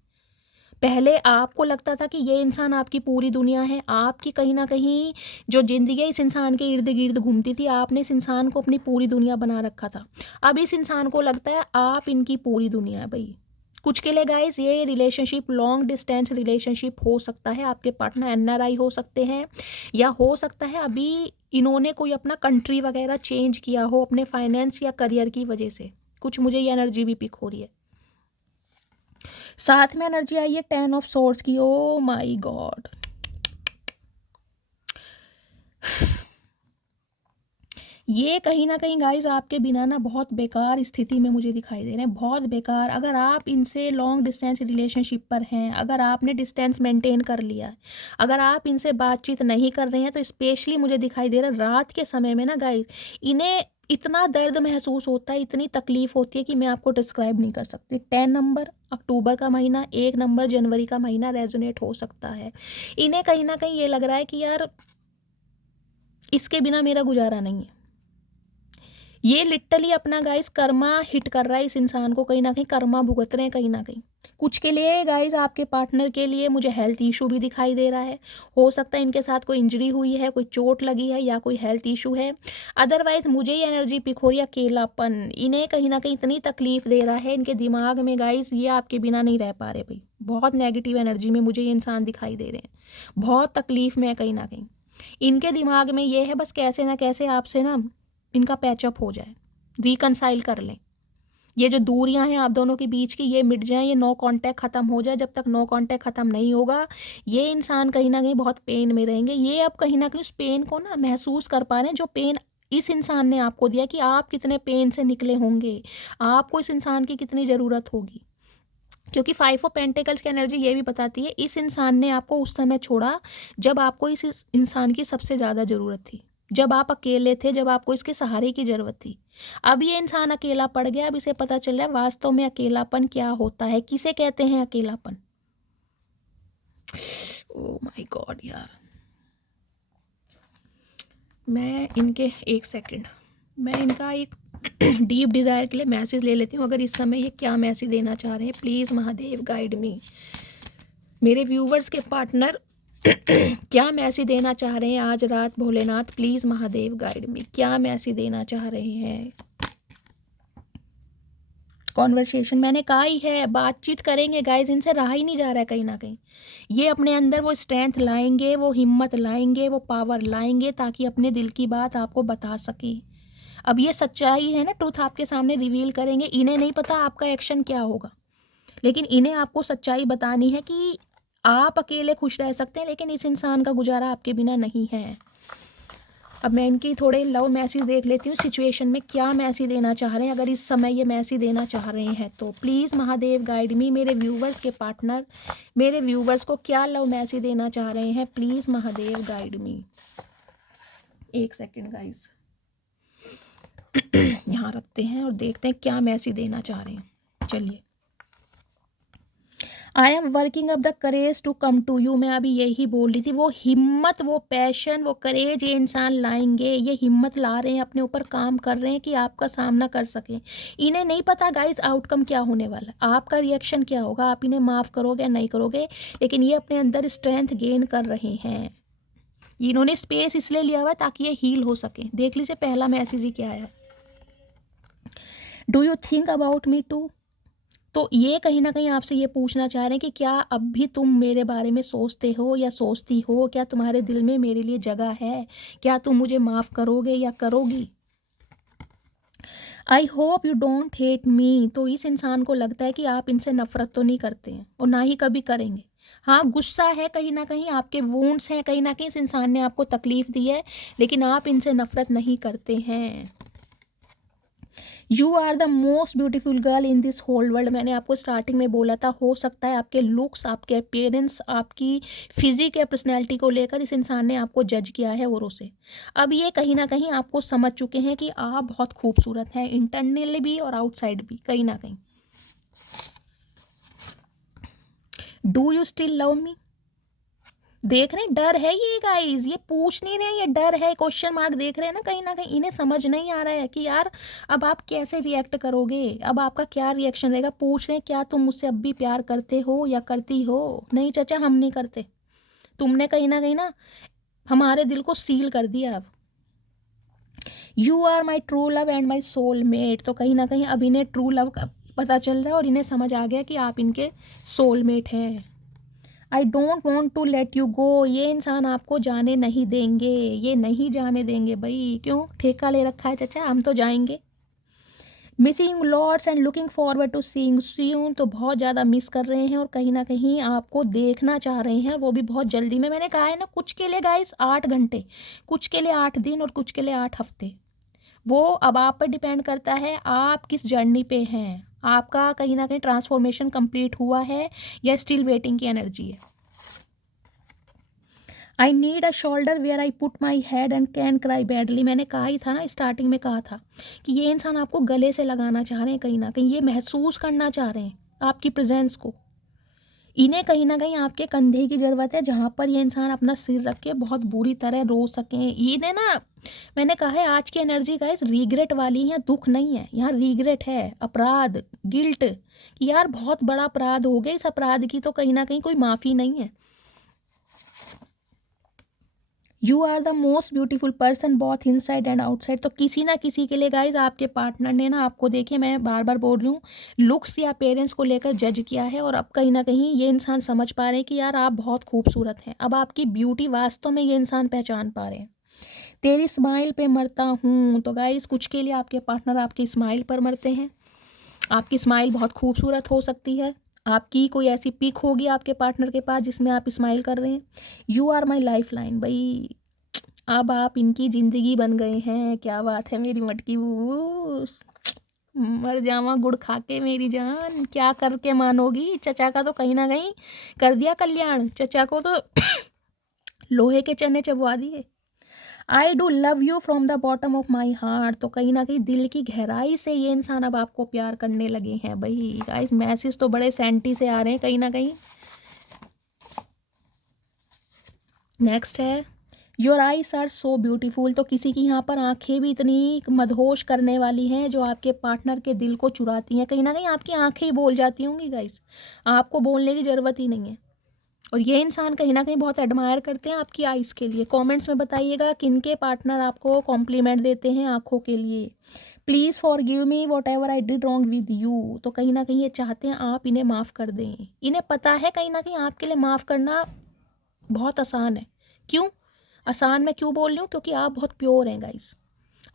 पहले आपको लगता था कि ये इंसान आपकी पूरी दुनिया है, आपकी कहीं ना कहीं जो ज़िंदगी है इस इंसान के इर्द गिर्द घूमती थी, आपने इस इंसान को अपनी पूरी दुनिया बना रखा था। अब इस इंसान को लगता है आप इनकी पूरी दुनिया है भाई। कुछ के लिए गाइस ये रिलेशनशिप लॉन्ग डिस्टेंस रिलेशनशिप हो सकता है, आपके पार्टनर एनआरआई हो सकते हैं, या हो सकता है अभी इन्होंने कोई अपना कंट्री वगैरह चेंज किया हो अपने फाइनेंस या करियर की वजह से। कुछ मुझे ये एनर्जी भी पिक हो रही है। साथ में एनर्जी आई है 10 ऑफ सोर्ड्स की। ओ माय गॉड, ये कहीं ना कहीं गाइस आपके बिना ना बहुत बेकार स्थिति में मुझे दिखाई दे रहे हैं, बहुत बेकार। अगर आप इनसे लॉन्ग डिस्टेंस रिलेशनशिप पर हैं, अगर आपने डिस्टेंस मेंटेन कर लिया है, अगर आप इनसे बातचीत नहीं कर रहे हैं, तो स्पेशली मुझे दिखाई दे रहा है रात के समय में ना गाइस इन्हें इतना दर्द महसूस होता है, इतनी तकलीफ होती है कि मैं आपको डिस्क्राइब नहीं कर सकती। 10 नंबर अक्टूबर का महीना, 1 नंबर जनवरी का महीना रेजोनेट हो सकता है। इन्हें कहीं ना कहीं ये लग रहा है कि यार इसके बिना मेरा गुजारा नहीं है, ये लिटरली अपना गाइस कर्मा हिट कर रहा है इस इंसान को, कहीं ना कहीं कर्मा भुगत रहे हैं कहीं ना कहीं। कुछ के लिए गाइस आपके पार्टनर के लिए मुझे हेल्थ इशू भी दिखाई दे रहा है। हो सकता है इनके साथ कोई इंजरी हुई है, कोई चोट लगी है या कोई हेल्थ इशू है। अदरवाइज मुझे ये एनर्जी पिक हो रही है अकेलापन, इन्हें कहीं ना कहीं इतनी तकलीफ दे रहा है इनके दिमाग में गाइस, ये आपके बिना नहीं रह पा रहे भाई। बहुत नेगेटिव एनर्जी में मुझे ये इंसान दिखाई दे रहे हैं, बहुत तकलीफ में है कहीं ना कहीं। इनके दिमाग में ये है बस कैसे ना कैसे आपसे ना इनका पैचअप हो जाए, रिकनसाइल कर लें। ये जो दूरियां हैं आप दोनों के बीच की ये मिट जाएं, ये नो कांटेक्ट ख़त्म हो जाए। जब तक नो कांटेक्ट ख़त्म नहीं होगा ये इंसान कहीं ना कहीं बहुत पेन में रहेंगे। ये अब कहीं ना कहीं उस पेन को ना महसूस कर पा रहे हैं जो पेन इस इंसान ने आपको दिया, कि आप कितने पेन से निकले होंगे, आपको इस इंसान की कितनी ज़रूरत होगी। क्योंकि 5 ऑफ पेंटिकल्स की एनर्जी ये भी बताती है इस इंसान ने आपको उस समय छोड़ा जब आपको इस इंसान की सबसे ज़्यादा ज़रूरत थी, जब आप अकेले थे, जब आपको इसके सहारे की ज़रूरत थी। अब ये इंसान अकेला पड़ गया, अब इसे पता चल रहा है वास्तव में अकेलापन क्या होता है, किसे कहते हैं अकेलापन। ओ माय गॉड यार, मैं इनके एक सेकंड, मैं इनका एक डीप डिज़ायर के लिए मैसेज ले लेती हूँ। अगर इस समय ये क्या मैसेज देना चाह रहे हैं, प्लीज़ महादेव गाइड मी। मेरे व्यूवर्स के पार्टनर क्या मैसेज देना चाह रहे हैं आज रात, भोलेनाथ प्लीज़ महादेव गाइड मी, क्या मैसेज देना चाह रहे हैं। कॉन्वर्सेशन मैंने कहा ही है, बातचीत करेंगे गाइज, इनसे रहा ही नहीं जा रहा है कहीं ना कहीं। ये अपने अंदर वो स्ट्रेंथ लाएंगे, वो हिम्मत लाएंगे, वो पावर लाएंगे ताकि अपने दिल की बात आपको बता सके। अब ये सच्चाई है ना, ट्रूथ आपके सामने रिवील करेंगे। इन्हें नहीं पता आपका एक्शन क्या होगा, लेकिन इन्हें आपको सच्चाई बतानी है कि आप अकेले खुश रह सकते हैं लेकिन इस इंसान का गुजारा आपके बिना नहीं है। अब मैं इनकी थोड़े लव मैसेज देख लेती हूँ, सिचुएशन में क्या मैसेज देना चाह रहे हैं। अगर इस समय ये मैसेज देना चाह रहे हैं तो प्लीज़ महादेव गाइड मी। मेरे व्यूवर्स के पार्टनर मेरे व्यूवर्स को क्या लव मैसेज देना चाह रहे हैं, प्लीज़ महादेव गाइड मी। एक सेकेंड गाइज, यहाँ रखते हैं और देखते हैं क्या मैसेज देना चाह रहे हैं। चलिए, I am working up the courage to come to you. मैं अभी यही बोल रही थी, वो हिम्मत, वो पैशन, वो करेज ये इंसान लाएंगे, ये हिम्मत ला रहे हैं, अपने ऊपर काम कर रहे हैं कि आपका सामना कर सकें। इन्हें नहीं पता गाइस आउटकम क्या होने वाला, आपका रिएक्शन क्या होगा, आप इन्हें माफ़ करोगे या नहीं करोगे, लेकिन ये अपने अंदर स्ट्रेंथ गेन कर रहे हैं। इन्होंने स्पेस इसलिए लिया हुआ है ताकि ये हील हो सके। देख लीजिए पहला मैसेज ही क्या है, do you think about me too. तो ये कहीं ना कहीं आपसे ये पूछना चाह रहे हैं कि क्या अब भी तुम मेरे बारे में सोचते हो या सोचती हो, क्या तुम्हारे दिल में मेरे लिए जगह है, क्या तुम मुझे माफ़ करोगे या करोगी। I hope you don't hate me. तो इस इंसान को लगता है कि आप इनसे नफरत तो नहीं करते हैं और ना ही कभी करेंगे। हाँ, गुस्सा है कहीं ना कहीं, आपके वुंड्स हैं कहीं ना कहीं, इस इंसान ने आपको तकलीफ़ दी है, लेकिन आप इनसे नफरत नहीं करते हैं। You are the most beautiful girl in this whole world. मैंने आपको स्टार्टिंग में बोला था, हो सकता है आपके लुक्स, आपके अपीयरेंस, आपकी फिजिक या पर्सनैलिटी को लेकर इस इंसान ने आपको जज किया है औरों से। अब ये कहीं ना कहीं आपको समझ चुके हैं कि आप बहुत खूबसूरत हैं, इंटरनली भी और आउटसाइड भी कहीं ना कहीं। Do you still love me. देख रहे हैं डर है ये गाइस, ये पूछ नहीं रहे, ये डर है, क्वेश्चन मार्क देख रहे हैं ना कहीं ना कहीं। इन्हें समझ नहीं आ रहा है कि यार अब आप कैसे रिएक्ट करोगे, अब आपका क्या रिएक्शन रहेगा। पूछ रहे हैं क्या तुम मुझसे अब भी प्यार करते हो या करती हो। नहीं चाचा, हम नहीं करते, तुमने कहीं ना हमारे दिल को सील कर दिया। अब you are my true love and my soul mate. तो कहीं ना कहीं अब इन्हें ट्रू लव का पता चल रहा है और इन्हें समझ आ गया कि आप इनके सोलमेट हैं। I don't want to let you go. ये इंसान आपको जाने नहीं देंगे, ये नहीं जाने देंगे भाई। क्यों, ठेका ले रखा है चाचा, हम तो जाएंगे। Missing lots and looking forward to seeing soon. तो बहुत ज़्यादा मिस कर रहे हैं और कहीं ना कहीं आपको देखना चाह रहे हैं, वो भी बहुत जल्दी में। मैंने कहा है ना, कुछ के लिए गाइस 8 घंटे, कुछ के लिए 8 दिन और कुछ के लिए 8 हफ्ते। वो अब आप पर डिपेंड करता है आप किस जर्नी पे हैं, आपका कहीं ना कहीं ट्रांसफॉर्मेशन कंप्लीट हुआ है या स्टिल वेटिंग की एनर्जी है। I need a shoulder where I put my head and can cry badly. मैंने कहा ही था ना, स्टार्टिंग में कहा था कि ये इंसान आपको गले से लगाना चाह रहे हैं, कहीं ना कहीं ये महसूस करना चाह रहे हैं आपकी प्रेजेंस को। इन्हें कहीं ना कहीं आपके कंधे की ज़रूरत है, जहाँ पर ये इंसान अपना सिर रख के बहुत बुरी तरह रो सकें। इन्हें ना, मैंने कहा है आज की एनर्जी गाइस रिग्रेट वाली है, दुख नहीं है यहाँ, रिग्रेट है, अपराध, गिल्ट कि यार बहुत बड़ा अपराध हो गया, इस अपराध की तो कहीं ना कहीं कोई माफ़ी नहीं है। You are the most beautiful person both inside and outside. तो किसी ना किसी के लिए गाइज आपके पार्टनर ने ना आपको, देखिए मैं बार बार बोल रही हूँ, लुक्स या पेरेंट्स को लेकर जज किया है, और अब कहीं ना कहीं ये इंसान समझ पा रहे हैं कि यार आप बहुत खूबसूरत हैं। अब आपकी ब्यूटी वास्तव में ये इंसान पहचान पा रहे हैं। तेरी स्माइल पे मरता हूँ। तो गाइज कुछ के लिए आपके पार्टनर आपकी स्माइल पर मरते हैं। आपकी स्माइल बहुत खूबसूरत हो सकती है, आपकी कोई ऐसी पिक होगी आपके पार्टनर के पास जिसमें आप स्माइल कर रहे हैं। You are my lifeline. भाई अब आप इनकी ज़िंदगी बन गए हैं। क्या बात है मेरी मटकी बूस, मर जावा गुड़ खा के मेरी जान। क्या करके मानोगी, चचा का तो कहीं ना कहीं कर दिया कल्याण, चचा को तो लोहे के चने चबवा दिए। I do love you from the bottom of my heart. तो कहीं ना कहीं दिल की गहराई से ये इंसान अब आपको प्यार करने लगे हैं। भाई गाइस मैसेज तो बड़े सेंटी से आ रहे हैं कहीं ना कहीं। नेक्स्ट है your eyes are so beautiful. तो किसी की यहाँ पर आंखें भी इतनी मदहोश करने वाली हैं जो आपके पार्टनर के दिल को चुराती हैं। कहीं ना कहीं आपकी आंखें ही बोल जाती होंगी गाइस, आपको बोलने की ज़रूरत ही नहीं है। और ये इंसान कहीं ना कहीं बहुत एडमायर करते हैं आपकी आइज़ के लिए। कमेंट्स में बताइएगा किन के पार्टनर आपको कॉम्प्लीमेंट देते हैं आँखों के लिए। Please for give me what ever I did wrong with you. तो कहीं ना कहीं ये चाहते हैं आप इन्हें माफ़ कर दें। इन्हें पता है कहीं ना कहीं आपके लिए माफ़ करना बहुत आसान है। क्यों आसान मैं क्यों बोल रही हूँ, क्योंकि आप बहुत प्योर हैं गाइस।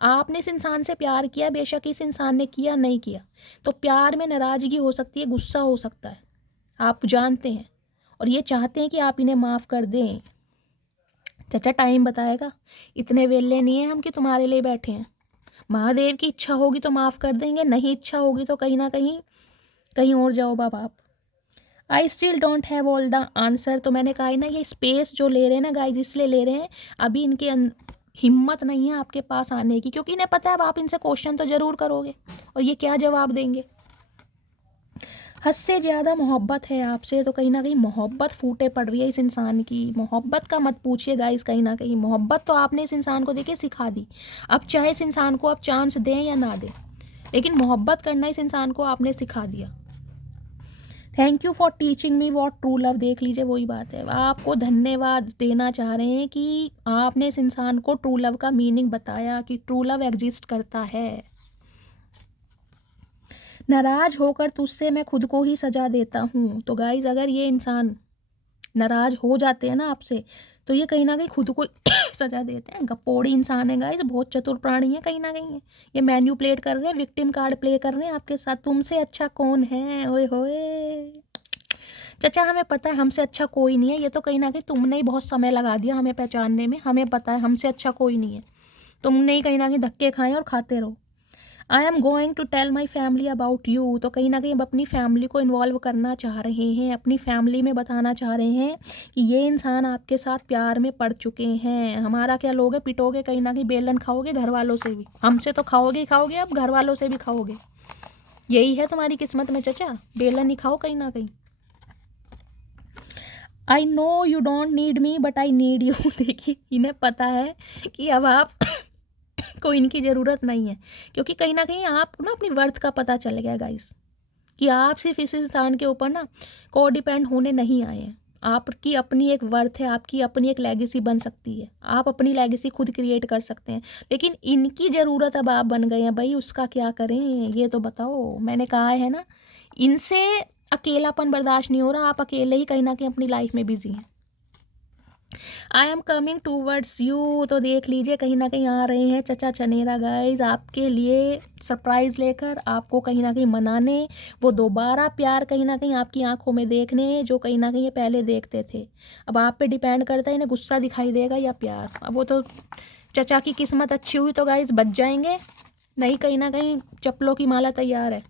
आपने इस इंसान से प्यार किया, बेशक इस इंसान ने किया नहीं किया, तो प्यार में नाराज़गी हो सकती है, गुस्सा हो सकता है, आप जानते हैं। और ये चाहते हैं कि आप इन्हें माफ़ कर दें। चाचा टाइम बताएगा, इतने वेले नहीं है हम कि तुम्हारे लिए बैठे हैं। महादेव की इच्छा होगी तो माफ़ कर देंगे, नहीं इच्छा होगी तो कहीं ना कहीं कहीं और जाओ बाबा आप। I still don't have all the answer. तो मैंने कहा है ना, ये स्पेस जो ले रहे हैं ना गाइज इसलिए ले रहे हैं, अभी इनके हिम्मत नहीं है आपके पास आने की, क्योंकि इन्हें पता है अब आप इनसे क्वेश्चन तो ज़रूर करोगे और ये क्या जवाब देंगे। हद से ज़्यादा मोहब्बत है आपसे। तो कहीं ना कहीं मोहब्बत फूटे पड़ रही है इस इंसान की। मोहब्बत का मत पूछिए गाइस, कहीं ना कहीं मोहब्बत तो आपने इस इंसान को देखिए सिखा दी। अब चाहे इस इंसान को आप चांस दें या ना दें, लेकिन मोहब्बत करना इस इंसान को आपने सिखा दिया। Thank you for teaching me what true love. देख लीजिए वही बात है, आपको धन्यवाद देना चाह रहे हैं कि आपने इस इंसान को ट्रू लव का मीनिंग बताया कि ट्रू लव एग्जिस्ट करता है। नाराज होकर तुझसे मैं खुद को ही सजा देता हूँ। तो गाइज अगर ये इंसान नाराज हो जाते हैं ना आपसे, तो ये कहीं ना कहीं खुद को सजा देते हैं। गपोड़ी इंसान है गाइज, बहुत चतुर प्राणी है कहीं ना कहीं। ये मैन्युपुलेट कर रहे हैं, विक्टिम कार्ड प्ले कर रहे हैं आपके साथ। तुमसे अच्छा कौन है, ओए होए चचा, हमें पता है हमसे अच्छा कोई नहीं है। ये तो कहीं ना कहीं तुमने ही बहुत समय लगा दिया हमें पहचानने में। हमें पता है हमसे अच्छा कोई नहीं है, तुमने ही कहीं ना कहीं धक्के खाए और खाते रहो। I am going to tell my family about you. तो कहीं ना कहीं अब अपनी फैमिली को इन्वॉल्व करना चाह रहे हैं, अपनी फैमिली में बताना चाह रहे हैं कि ये इंसान आपके साथ प्यार में पड़ चुके हैं। हमारा क्या लोगे, पिटोगे, कहीं ना कहीं बेलन खाओगे, घर वालों से भी। हमसे तो खाओगे ही खाओगे, अब घर वालों से भी खाओगे। यही है तुम्हारी किस्मत में चचा, बेलन ही खाओ कहीं ना कहीं। I know you don't need me but I need you. देखिए इन्हें पता है कि अब आप को इनकी ज़रूरत नहीं है, क्योंकि कहीं ना कहीं आप ना अपनी वर्थ का पता चल गया गाइस कि आप सिर्फ इस इंसान के ऊपर ना को डिपेंड होने नहीं आए हैं। आपकी अपनी एक वर्थ है, आपकी अपनी एक लेगेसी बन सकती है, आप अपनी लेगेसी खुद क्रिएट कर सकते हैं। लेकिन इनकी ज़रूरत अब आप बन गए हैं भाई, उसका क्या करें ये तो बताओ। मैंने कहा है ना, इनसे अकेलापन बर्दाश्त नहीं हो रहा, आप अकेले ही कहीं ना कहीं अपनी लाइफ में बिजी हैं। I am coming towards you. तो देख लीजिए कहीं ना कहीं आ रहे हैं चचा चनेरा गाइज आपके लिए सरप्राइज़ लेकर, आपको कहीं ना कहीं मनाने, वो दोबारा प्यार कहीं ना कहीं आपकी आंखों में देखने जो कहीं ना कहीं ये पहले देखते थे। अब आप पे डिपेंड करता है इन्हें गुस्सा दिखाई देगा या प्यार। अब वो तो चचा की किस्मत अच्छी हुई तो गाइज बच जाएंगे, नहीं कहीं ना कहीं चप्पलों की माला तैयार है।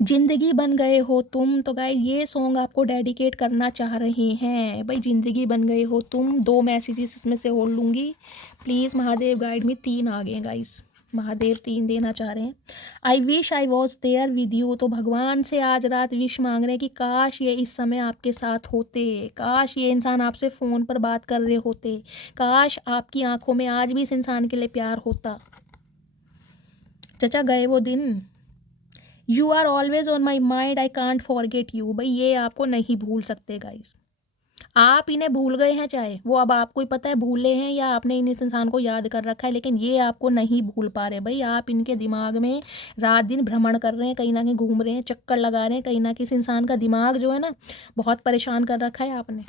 जिंदगी बन गए हो तुम। तो गाइस ये सॉन्ग आपको डेडिकेट करना चाह रहे हैं भाई, जिंदगी बन गए हो तुम। 2 मैसेजेस इसमें से और लूँगी प्लीज़, महादेव गाइड में 3 आ गए गाइस। महादेव 3 देना चाह रहे हैं। I wish I was there with you, तो भगवान से आज रात विश मांग रहे हैं कि काश ये इस समय आपके साथ होते, काश ये इंसान आपसे फ़ोन पर बात कर रहे होते, काश आपकी आंखों में आज भी इस इंसान के लिए प्यार होता। चचा गए वो दिन। You are always on my mind, I can't forget you. भाई ये आपको नहीं भूल सकते गाइस। आप इन्हें भूल गए हैं, चाहे वो अब आपको ही पता है भूले हैं या आपने इन इस इंसान को याद कर रखा है, लेकिन ये आपको नहीं भूल पा रहे। भाई आप इनके दिमाग में रात दिन भ्रमण कर रहे हैं, कहीं ना कहीं घूम रहे हैं, चक्कर लगा रहे हैं, कहीं ना कहीं इस इंसान का दिमाग जो है ना बहुत परेशान कर रखा है आपने।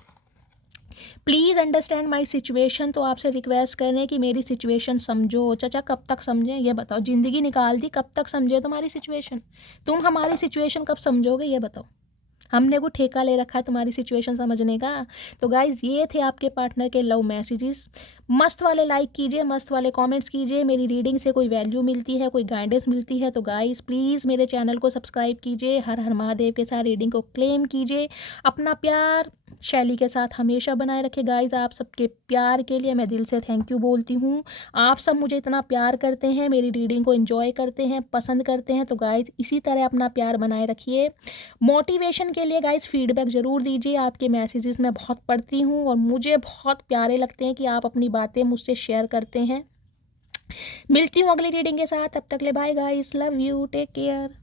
प्लीज़ अंडरस्टैंड माई सिचुएशन, तो आपसे रिक्वेस्ट कर रहे हैं कि मेरी सिचुएशन समझो। चाचा कब तक समझें ये बताओ, ज़िंदगी निकाल दी, कब तक समझे तुम्हारी सिचुएशन? तुम हमारी सिचुएशन कब समझोगे ये बताओ? हमने वो ठेका ले रखा है तुम्हारी सिचुएशन समझने का। तो गाइज़ ये थे आपके पार्टनर के लव मैसेजेस। मस्त वाले लाइक कीजिए, मस्त वाले कमेंट्स कीजिए। मेरी रीडिंग से कोई वैल्यू मिलती है, कोई गाइडेंस मिलती है तो गाइज़ प्लीज़ मेरे चैनल को सब्सक्राइब कीजिए। हर हर महादेव के साथ रीडिंग को क्लेम कीजिए। अपना प्यार शैली के साथ हमेशा बनाए रखे गाइज़। आप सबके प्यार के लिए मैं दिल से थैंक यू बोलती हूँ। आप सब मुझे इतना प्यार करते हैं, मेरी रीडिंग को एंजॉय करते हैं, पसंद करते हैं, तो गाइज़ इसी तरह अपना प्यार बनाए रखिए। मोटिवेशन के लिए गाइज़ फीडबैक ज़रूर दीजिए। आपके मैसेजेस मैं बहुत पढ़ती हूँ और मुझे बहुत प्यारे लगते हैं कि आप अपनी बातें मुझसे शेयर करते हैं। मिलती हूँ अगली रीडिंग के साथ, तब तक ले bye guys, love you, take care.